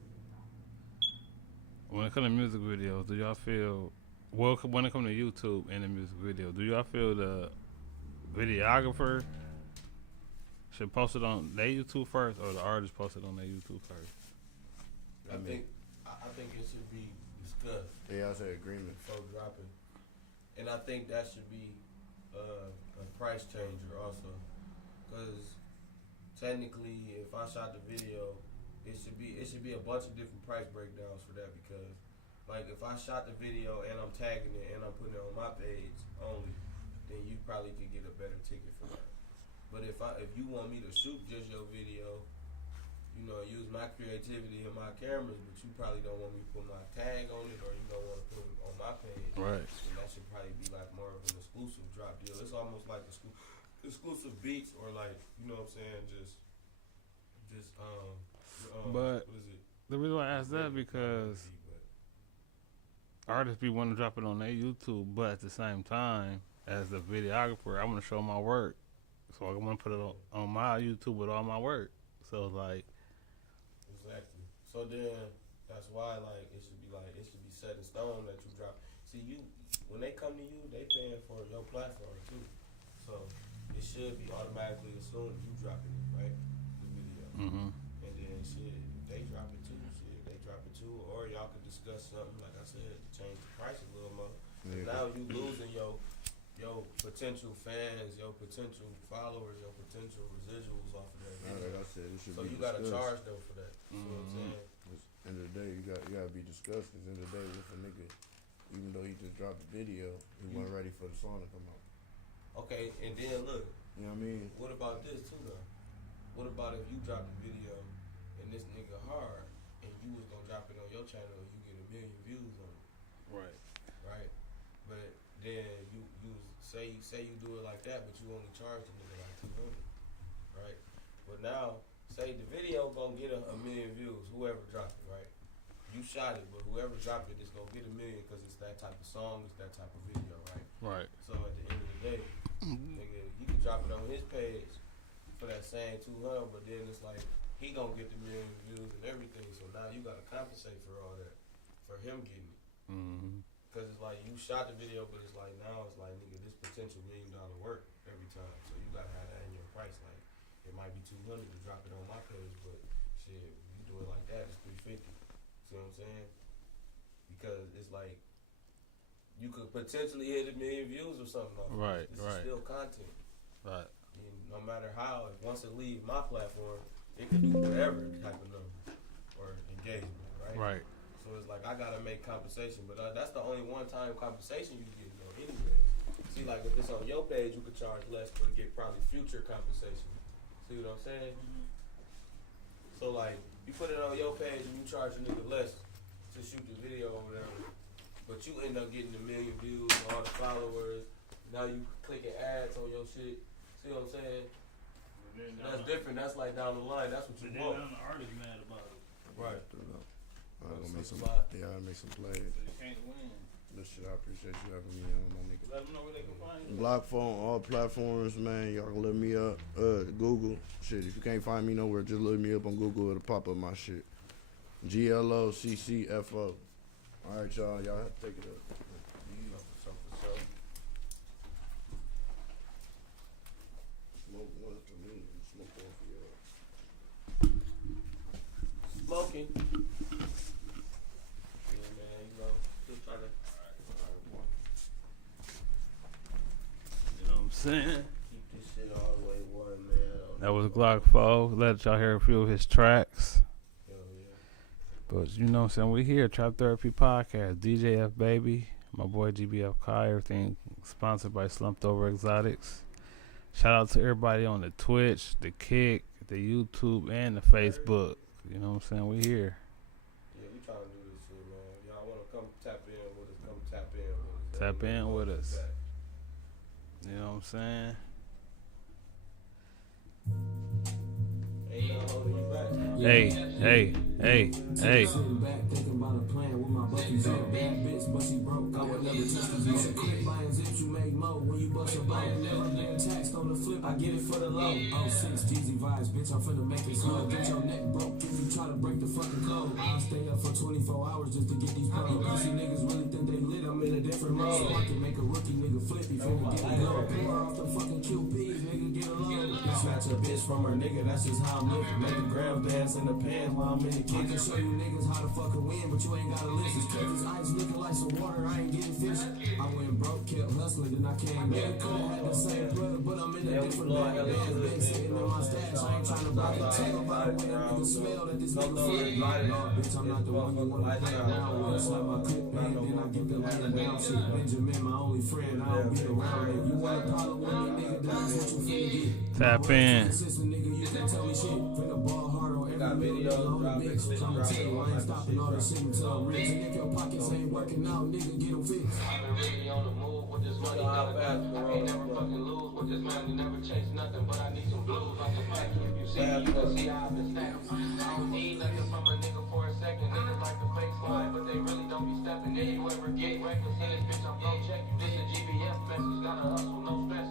when it comes to music videos, do y'all feel, well, when it comes to YouTube and the music video, do y'all feel the videographer should post it on their YouTube first or the artist post it on their YouTube first? I think it should be discussed. Yeah, I say agreement. Before dropping, and I think that should be a price changer also, because technically, if I shot the video, it should be a bunch of different price breakdowns for that. Because, like, if I shot the video and I'm tagging it and I'm putting it on my page only, then you probably could get a better ticket for that. But if you want me to shoot just your video, use my creativity and my cameras, but you probably don't want me to put my tag on it, or you don't want to put it on my page. Right. And that should probably be like more of an exclusive drop deal. It's almost like exclusive beats, or like, you know what I'm saying, just But what is it? the reason why I asked that because artists be wanting to drop it on their YouTube, but at the same time, as the videographer, I want to show my work, so I want to put it on my YouTube with all my work. So it's like, exactly. So then that's why like it should be set in stone that you drop. See, when they come to you, they paying for your platform too. So it should be automatically assumed you dropping it, right? The video. mm-hmm. And then shit, if they drop it too, or y'all could discuss something, like I said, change the price a little more. Yeah. Now you losing your potential fans, your potential followers, your potential residuals off of that video. Like I said, it should So be you gotta discussed. charge them for that. You know what I'm saying? End of the day, you gotta be discussed. Cause end of the day, if a nigga, even though he just dropped the video, he wasn't ready for the song to come out. Okay, and then look, You know what I mean? what about this too though? What about if you drop the video and this nigga hard, and you was gonna drop it on your channel and you get 1 million views on it, right? But then you say you do it like that, but you only charge the nigga like 200, right? But now, say the video gonna get a 1 million views, whoever dropped it, right? You shot it, but whoever dropped it is gonna get 1 million because it's that type of song, it's that type of video, right? Right. So at the end of the day, nigga, he can drop it on his page for that same 200, but then it's like he gonna get the 1 million views and everything. So now you gotta compensate for all that, for him getting it. Mm-hmm. Cause it's like you shot the video, but it's like now it's like, nigga, this potential $1 million work every time. So you gotta have that in your price. Like it might be 200 to drop it on my page, but shit, if you do it like that, it's 350. See what I'm saying? Because it's like you could potentially hit 1 million views or something off Right, this. This right. is still content. Right. And no matter how, once it leaves my platform, it can do whatever type of number or engagement, right? Right. So it's like I gotta make compensation, but that's the only one-time compensation you get though. Anyways, see, like if it's on your page, you could charge less, but get probably future compensation. See what I'm saying? So like you put it on your page and you charge a nigga less to shoot the video or whatever, but you end up getting 1 million views and all the followers. Now you clicking ads on your shit. See what I'm saying? That's different. That's like down the line. That's what you want. The artist mad about it. Right. I'm gonna make some, Slide. I'll make some plays. They can't win. This shit, I appreciate you having me on, my nigga. Let them know where they can find you. Block phone, all platforms, man. Y'all can look me up. Google. Shit, if you can't find me nowhere, just look me up on Google. It'll pop up my shit. GLOCCFO. Alright, y'all. Y'all have to take it up. Smoke one for me. Smoke one for y'all. Smoking. Yeah, man, you know, just try to You know what I'm saying? keep this shit all the way one, man. That was Glock 4. Let y'all hear a few of his tracks. Hell yeah. But you know what I'm saying? We here, Trap Therapy Podcast. DJ FBABY, my boy GBF Kai. Everything sponsored by Slumped Over Exotics. Shout out to everybody on the Twitch, the Kick, the YouTube, and the Facebook. You know what I'm saying? We here. Yeah, we trying to do this shit, man. Y'all want to come tap in with us, come tap in with us. Tap man. in with Welcome us. back. You know what I'm saying? Ain't no holding you back. Hey. Sitting back, thinking about a plan with my buckies up. Bad bitch, but she broke. I would never trust her. So quit buying zips, you make mo when you bust a bow. Never been taxed on the flip, I get it for the low. 06 Jeezy vibes, bitch, I'm finna make it slow. Get your neck broke if you try to break the fucking code. I'll stay up for 24 hours just to get these pros. Pussy niggas really think they lit, I'm in a different mode. So I can make a rookie nigga flip, he finna get it low. Pour her off the fucking QPs, nigga, get a load. Snatch a bitch from her nigga, that's just how I'm living. Make a gram dance in the pan while I'm in the kitchen. Show you niggas how to fucking win, but you ain't gotta listen. Cause ice looking like some water, I ain't getting fish. I went broke, kept hustling, then I came back. Could've had the same plug, but I'm in a different bag. Bands been sitting in my stash, I ain't trying to buy it. Tell about the way that nigga smell that this nigga flip. No, bitch, I'm not the one you wanna play around with. Slap my clip bang, then I get the laying down shit. Benjamin, my only friend, I don't be around it. You want a problem with me, nigga, that's what you finna get. Tap in. Consistent nigga, you can tell me shit. Finna ball hard on got videos dropping, shit Tryna dropping, tell you, all I ain't type of stopping shit all this dropping. shit until I'm rich. And if your pockets ain't working out, nigga, get them fixed. I've been really on the move with this money. How fast I can't never fucking lose with this money. Never chase nothing, but I need some blues like a factory. If you see me, you gon' see how I've been stacked. I don't need nothing from a nigga for a second. Niggas like to fake slide, but they really don't be stepping. If you ever get reckless in this bitch, I'm gon' check you. This a GPS message, gotta hustle, no stress.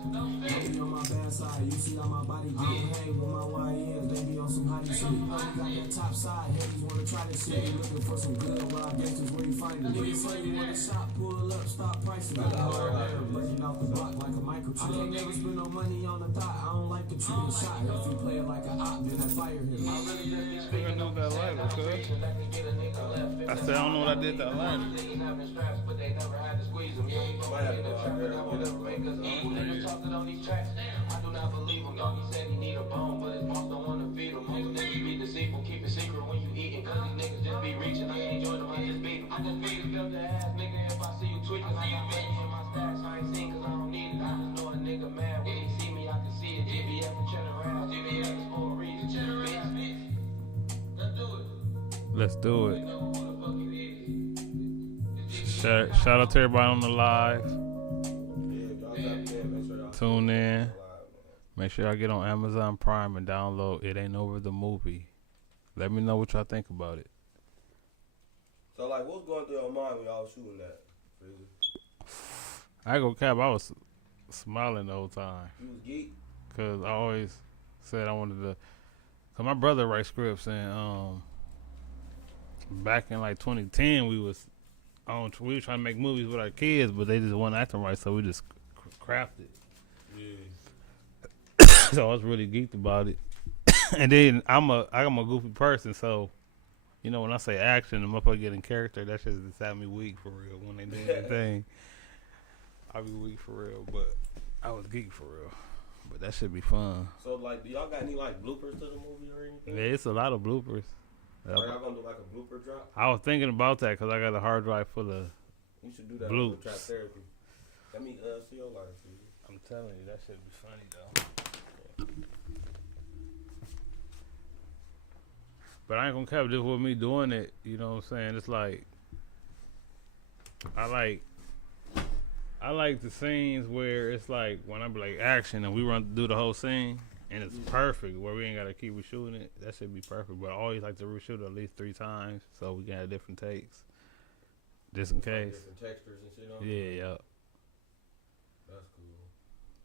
Be on my bad side, you see how my body get. Hang with my YNs, they be on some hottie shit. Only got that top side, haters wanna try this shit. You looking for some good wild gangsters, where you find it? Niggas say you want a shot, pull up, stop pricing. Got a hard air, breaking off the block like a microchip. I can't never spend no money on the thought, I don't like the treat a shot. If you play it like a op, then I fire him. I really just be I speaking know that lighter, cuz. that can get a nigga left. I said I don't know what I did that lighter. Niggas having straps, but they never had to squeeze them. Yeah, we gon' get in the trap, but that will never make us equal. Niggas talking on these tracks, I do not believe him. Y'all, he said he need a bone, but his boss don't wanna feed him. Most niggas be deceitful, keep it secret when you eating. Cause these niggas just be reaching, I ain't join them, I just beat them. I just beat him the ass, nigga, if I see you tweaking. I got money in my stacks, I ain't seen cause I don't need it. I just know a nigga mad when he see me, I can see it. GBF and cheddar ass, GBF is for a reason. Cheddar ass, bitch. Let's do it. Let's do it. Know who the fuck it is. Shout out to everybody on the live. Yeah, y'all tap in, make sure y'all Tune in. live, man. Make sure y'all get on Amazon Prime and download It Ain't Over the Movie. Let me know what y'all think about it. So, like, what's going through your mind when y'all was shooting that? Frizzy? I ain't gonna cap, I was smiling the whole time. You was geek? Cause I always said I wanted to. Cause my brother writes scripts, and back in like 2010, we were trying to make movies with our kids, but they just weren't acting right, so we just crafted. Yeah. So I was really geeked about it. And then I'm a goofy person, so you know when I say action, the motherfucker get in character, that shit just have me weak for real when they do anything. I be weak for real, but I was geek for real. But that should be fun. So, like, do y'all got any, like, bloopers to the movie or anything? Yeah, it's a lot of bloopers. Are y'all gonna do, like, a blooper drop? I was thinking about that because I got a hard drive full of. You should do that Bloops. with trap therapy. Let me see your line, Frizzy. I'm telling you, that should be funny though. But I ain't gonna cap just with me doing it. You know what I'm saying? It's like I like the scenes where it's like when I be like action and we run do the whole scene and it's perfect where we ain't gotta keep reshooting it. That should be perfect. But I always like to reshoot it at least 3 times so we can have different takes, just in case. Different textures and shit on it? Yeah, yeah. That's cool.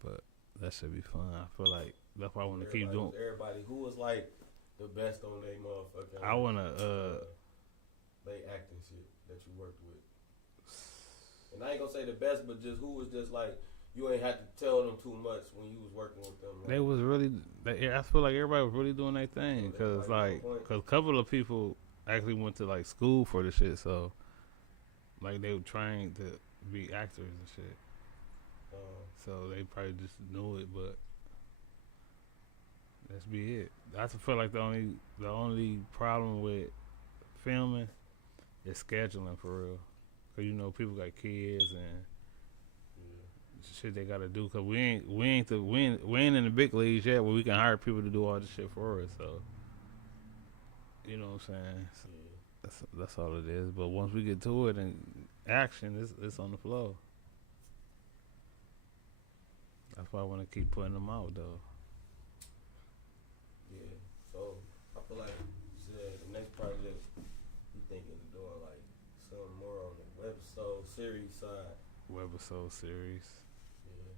But that should be fun. I feel like that's why I want to keep doing. Everybody, who was, like, the best on they motherfucking... I wanna they acting shit that you worked with. And I ain't gonna say the best, but just who was just like you ain't had to tell them too much when you was working with them. Like, they was really. I feel like everybody was really doing their thing because a couple of people actually went to like school for the shit, so like they were trained to be actors and shit. So they probably just knew it, but that's be it. I feel like the only problem with filming is scheduling for real. Cause you know people got kids and shit they gotta do. Cause we ain't in the big leagues yet where we can hire people to do all this shit for us. So you know what I'm saying. So that's all it is. But once we get to it and action, it's on the flow. That's why I want to keep putting them out though. Yeah. So I feel like you said the next project you thinking of doing like something more on the webisode series side. Webisode series. Yeah.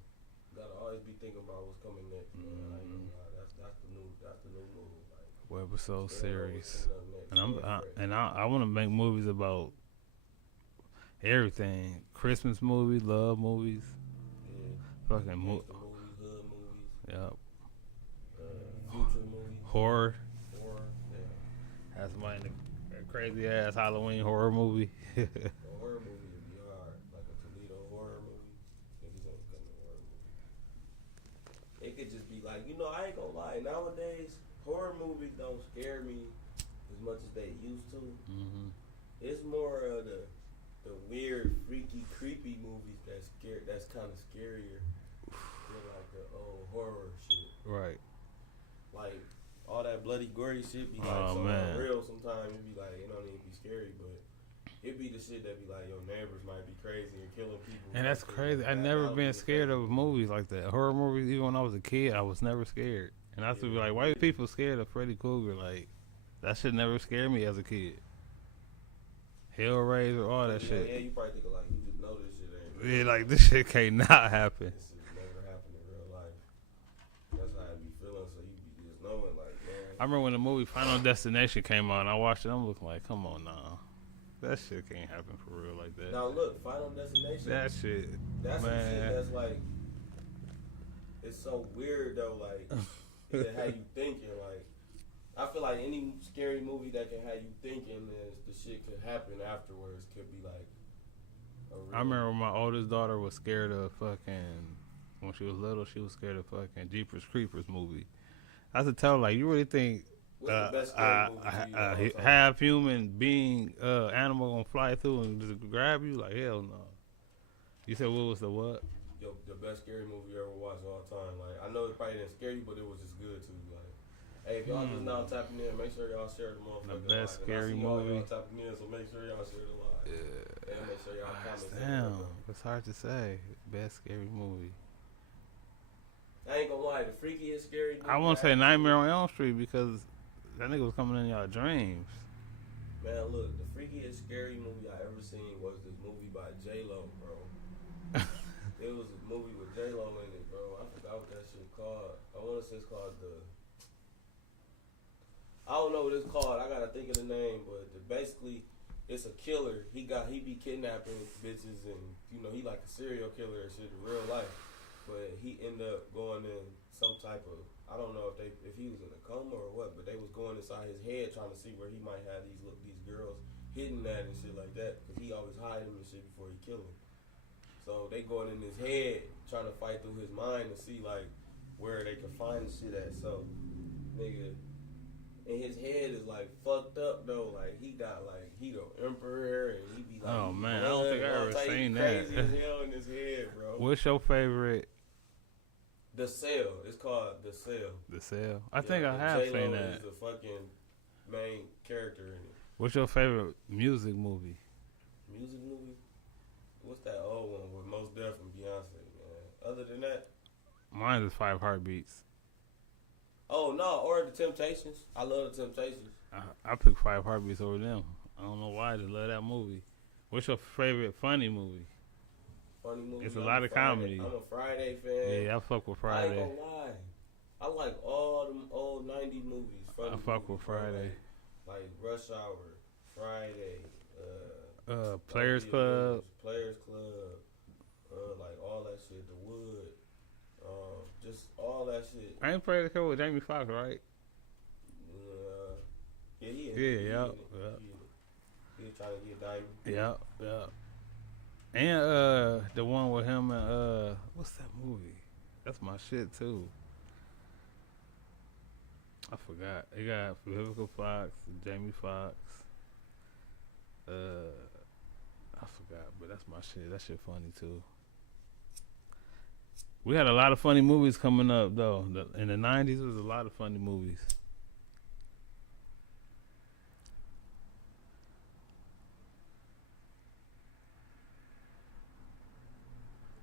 You gotta always be thinking about what's coming next. Man. I ain't gonna lie. That's the new move. Like, Webisode stay on series. what's coming up next. And I want to make movies about everything. Christmas movies, love movies, fucking Gangsta movies, hood movies, yep. Future movies, Horror. yeah. Have somebody in a crazy ass Halloween horror movie. A horror movie would be hard, like a Toledo horror movie. Niggas ain't coming to horror movie. It could just be like, you know, I ain't gonna lie. Nowadays, horror movies don't scare me as much as they used to. Mm-hmm. It's more of the weird, freaky, creepy movies that's kind of scarier than like the old horror shit. Right. Like, all that bloody gory shit be like Oh, so man. real. Sometimes it be like it don't even be scary, but it be the shit that be like your neighbors might be crazy and killing people. And that's crazy. I never been scared of movies like that. Horror movies, even when I was a kid, I was never scared. And I used to be like, why are people scared of Freddy Krueger? Like, that shit never scared me as a kid. Hellraiser, all that shit. Yeah, you probably think like you just know this shit ain't. Yeah, like, this shit can't not happen. This shit never happened in real life. That's how I be feeling. So you be just knowing like, man. I remember when the movie Final Destination came out and I watched it, I'm looking like, come on now. That shit can't happen for real like that. Now look, Final Destination. That shit, That's some shit man. that's like, it's so weird though. Like, it had you thinking. Like, I feel like any scary movie that can have you thinking, is the shit could happen afterwards. Could be like. I remember my oldest daughter was scared of fucking, when she was little, she was scared of fucking Jeepers Creepers movie. I had to tell her, like, you really think What's the best scary movie to you of all time? half human being animal gonna fly through and just grab you? Like, hell no. You said what was the what? Yo, the best scary movie you ever watched all time. Like, I know it probably didn't scare you, but it was just good to you. Like, hey, if y'all just now tapping in, make sure y'all share the motherfucker. The best scary movie. Y'all tapping in, so make sure y'all share the live. Yeah. And make sure y'all comment. Damn, it's hard to say. Best scary movie. I ain't gonna lie, the freakiest scary movie. I want to say Nightmare on Elm Street because that nigga was coming in y'all dreams. Man, look, the freakiest scary movie I ever seen was this movie by J-Lo, bro. It was a movie with J-Lo in it, bro. I forgot what that shit called. I want to say it's called I don't know what it's called. I gotta think of the name, but basically, it's a killer. He be kidnapping bitches, and you know he like a serial killer and shit in real life. But he ended up going in some type of, I don't know if he was in a coma or what, but they was going inside his head trying to see where he might have these girls hidden at and shit like that, because he always hide them and shit before he kill them. So they going in his head trying to fight through his mind to see like where they can find the shit at. So nigga, and his head is like fucked up though. Like he got like he the emperor and he be like, Oh man, I don't think I ever seen that. Crazy as hell in his head, bro. What's your favorite? The Cell. It's called The Cell. The Cell. I think I have J-Lo seen that. is the fucking main character in it. What's your favorite music movie? Music movie? What's that old one with Mos Def and Beyonce, man? Other than that? Mine is Five Heartbeats. Oh, no. Or The Temptations. I love The Temptations. I pick Five Heartbeats over them. I don't know why. I just love that movie. What's your favorite funny movie? Funny movie. It's a lot of comedy. I'm a Friday fan. Yeah, I fuck with I ain't Friday. gonna lie. I like all them old 90s movies. Funny I fuck with movies, bro. Friday. Like Rush Hour, Friday, Players Club. Players Club, like all that shit, The Wood, just all that shit. I ain't Players Club with Jamie Foxx, right? Yeah, he is. Yeah. He was trying to get Diamond. Yeah. And the one with him and what's that movie? That's my shit too. I forgot. It got Vivica Fox, Jamie Foxx. I forgot, but that's my shit. That shit funny too. We had a lot of funny movies coming up though. In the 90s, there was a lot of funny movies.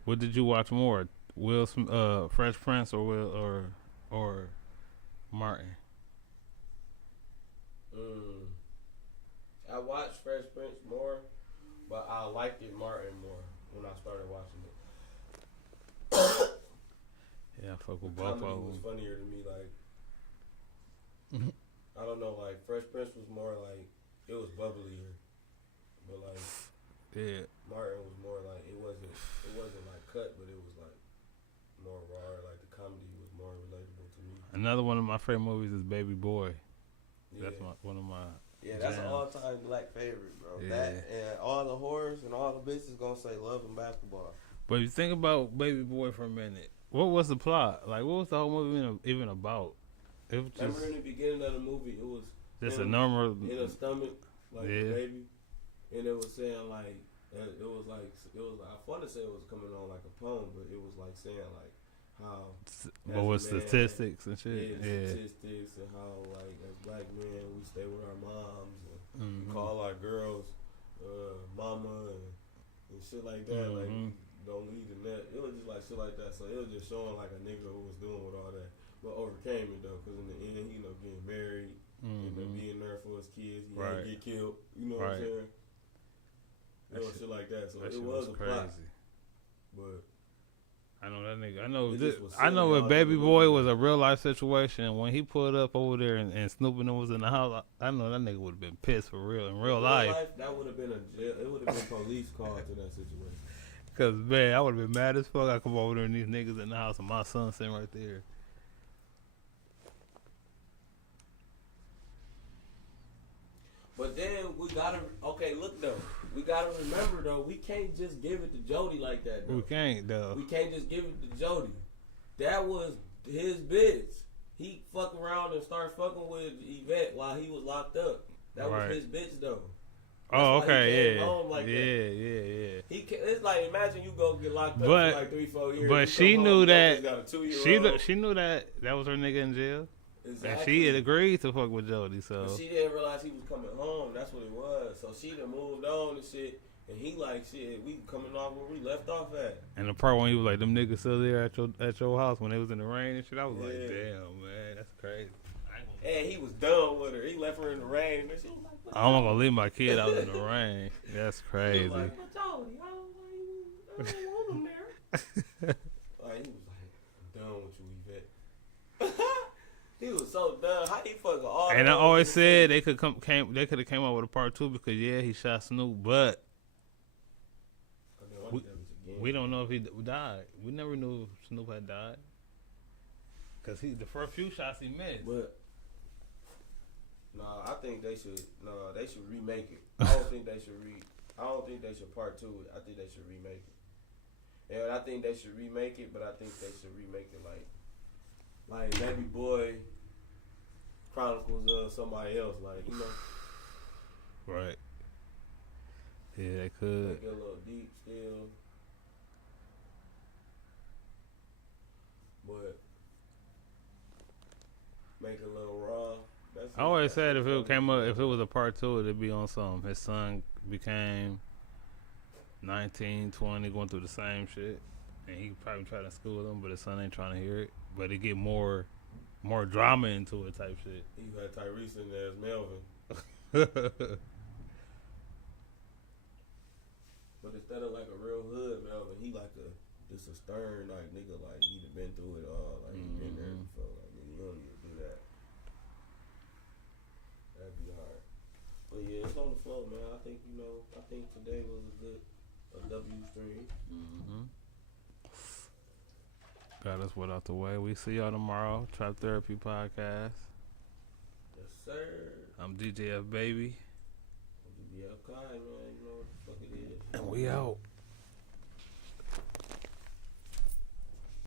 What did you watch more? Fresh Prince or Martin? I watched Fresh Prince more, but I liked it Martin more when I started watching it. Yeah, I fuck with both of Comedy them. was funnier to me. Like, I don't know. Like Fresh Prince was more like it was bubblier, but like Yeah. Martin was more like it wasn't like cut, but it was like more raw. Like the comedy was more relatable to me. Another one of my favorite movies is Baby Boy. Yeah. That's one of my. Yeah, that's an jams. all-time black favorite, bro. Yeah. That and all the whores and all the bitches gonna say love and basketball. But if you think about Baby Boy for a minute, what was the plot? Like, what was the whole movie even about? It was just Remember in the beginning of the movie, it was just him a normal. in a stomach, like Yeah. a baby, and it was saying like it was like I want to say it was coming on like a poem, but it was like saying like how But with statistics and shit. Yeah. statistics and how like as black men we stay with our moms and Mm-hmm. call our girls mama and shit like that. Like we don't lead the net. It was just like shit like that. So it was just showing like a nigga who was doing with all that, but overcame it though. Cause in the end, he getting married, being there for his kids. He didn't get killed. You know what I'm saying? You know, shit like that. So it was a crazy. plot. But I know that nigga. I know what Baby Boy was a real life situation. When he pulled up over there and Snoop and them was in the house, I know that nigga would have been pissed for real in real life. That would have been a jail. It would have been police called to that situation. Cause man, I would have been mad as fuck. I come over there and these niggas in the house and my son sitting right there. But then we gotta look though. We gotta remember though, we can't just give it to Jody like that though. We can't though. We can't just give it to Jody. That was his bitch. He fuck around and start fucking with Yvette while he was locked up. That was his bitch though. Oh, That's why he okay, came home like that. yeah. It's like imagine you go get locked up for like 3-4 years. But she knew that. Got a 2-year-old. She knew that was her nigga in jail. Exactly. And she had agreed to fuck with Jody, so. But she didn't realize he was coming home. That's what it was. So she done moved on and shit. And he like, shit, we coming off where we left off at. And the part when he was like, them niggas still there at your house when they was in the rain and shit, I was like, damn, man, that's crazy. And he was done with her. He left her in the rain. And she was like, I'm not gonna leave my kid out in the rain. That's crazy. He was like, but Jody, I don't want him there. Like, he was like, I'm done with you, Yvette. He was so done. How he fucking all? And I always said they could have came out with a part 2 because he shot Snoop, but we don't know if he died. We never knew if Snoop had died because the first few shots he missed. But I think they should. They should remake it. I don't think they should I don't think they should part 2 it. I think they should remake it. And I think they should remake it, but I think they should remake it like Baby Boy Chronicles of somebody else, like, you know. Right. Yeah, they could. Make it a little deep still. But make it a little raw. I always said if it was a part 2, it'd be on something. His son became 19, 20, going through the same shit. And he probably tried to school him, but his son ain't trying to hear it. But it get more drama into it type shit. You had Tyrese in there as Melvin. But instead of like a real hood Melvin, he like just a stern like nigga, like he done been through it all, like he been there before. Like nigga, you don't need to do that. That'd be hard. But yeah, it's on the floor, man. I think today was a W stream. Got us out the way. We see y'all tomorrow. Trap Therapy Podcast. Yes, sir. I'm DJ FBABY. BL Kai, man. You know what the fuck it is. And we out.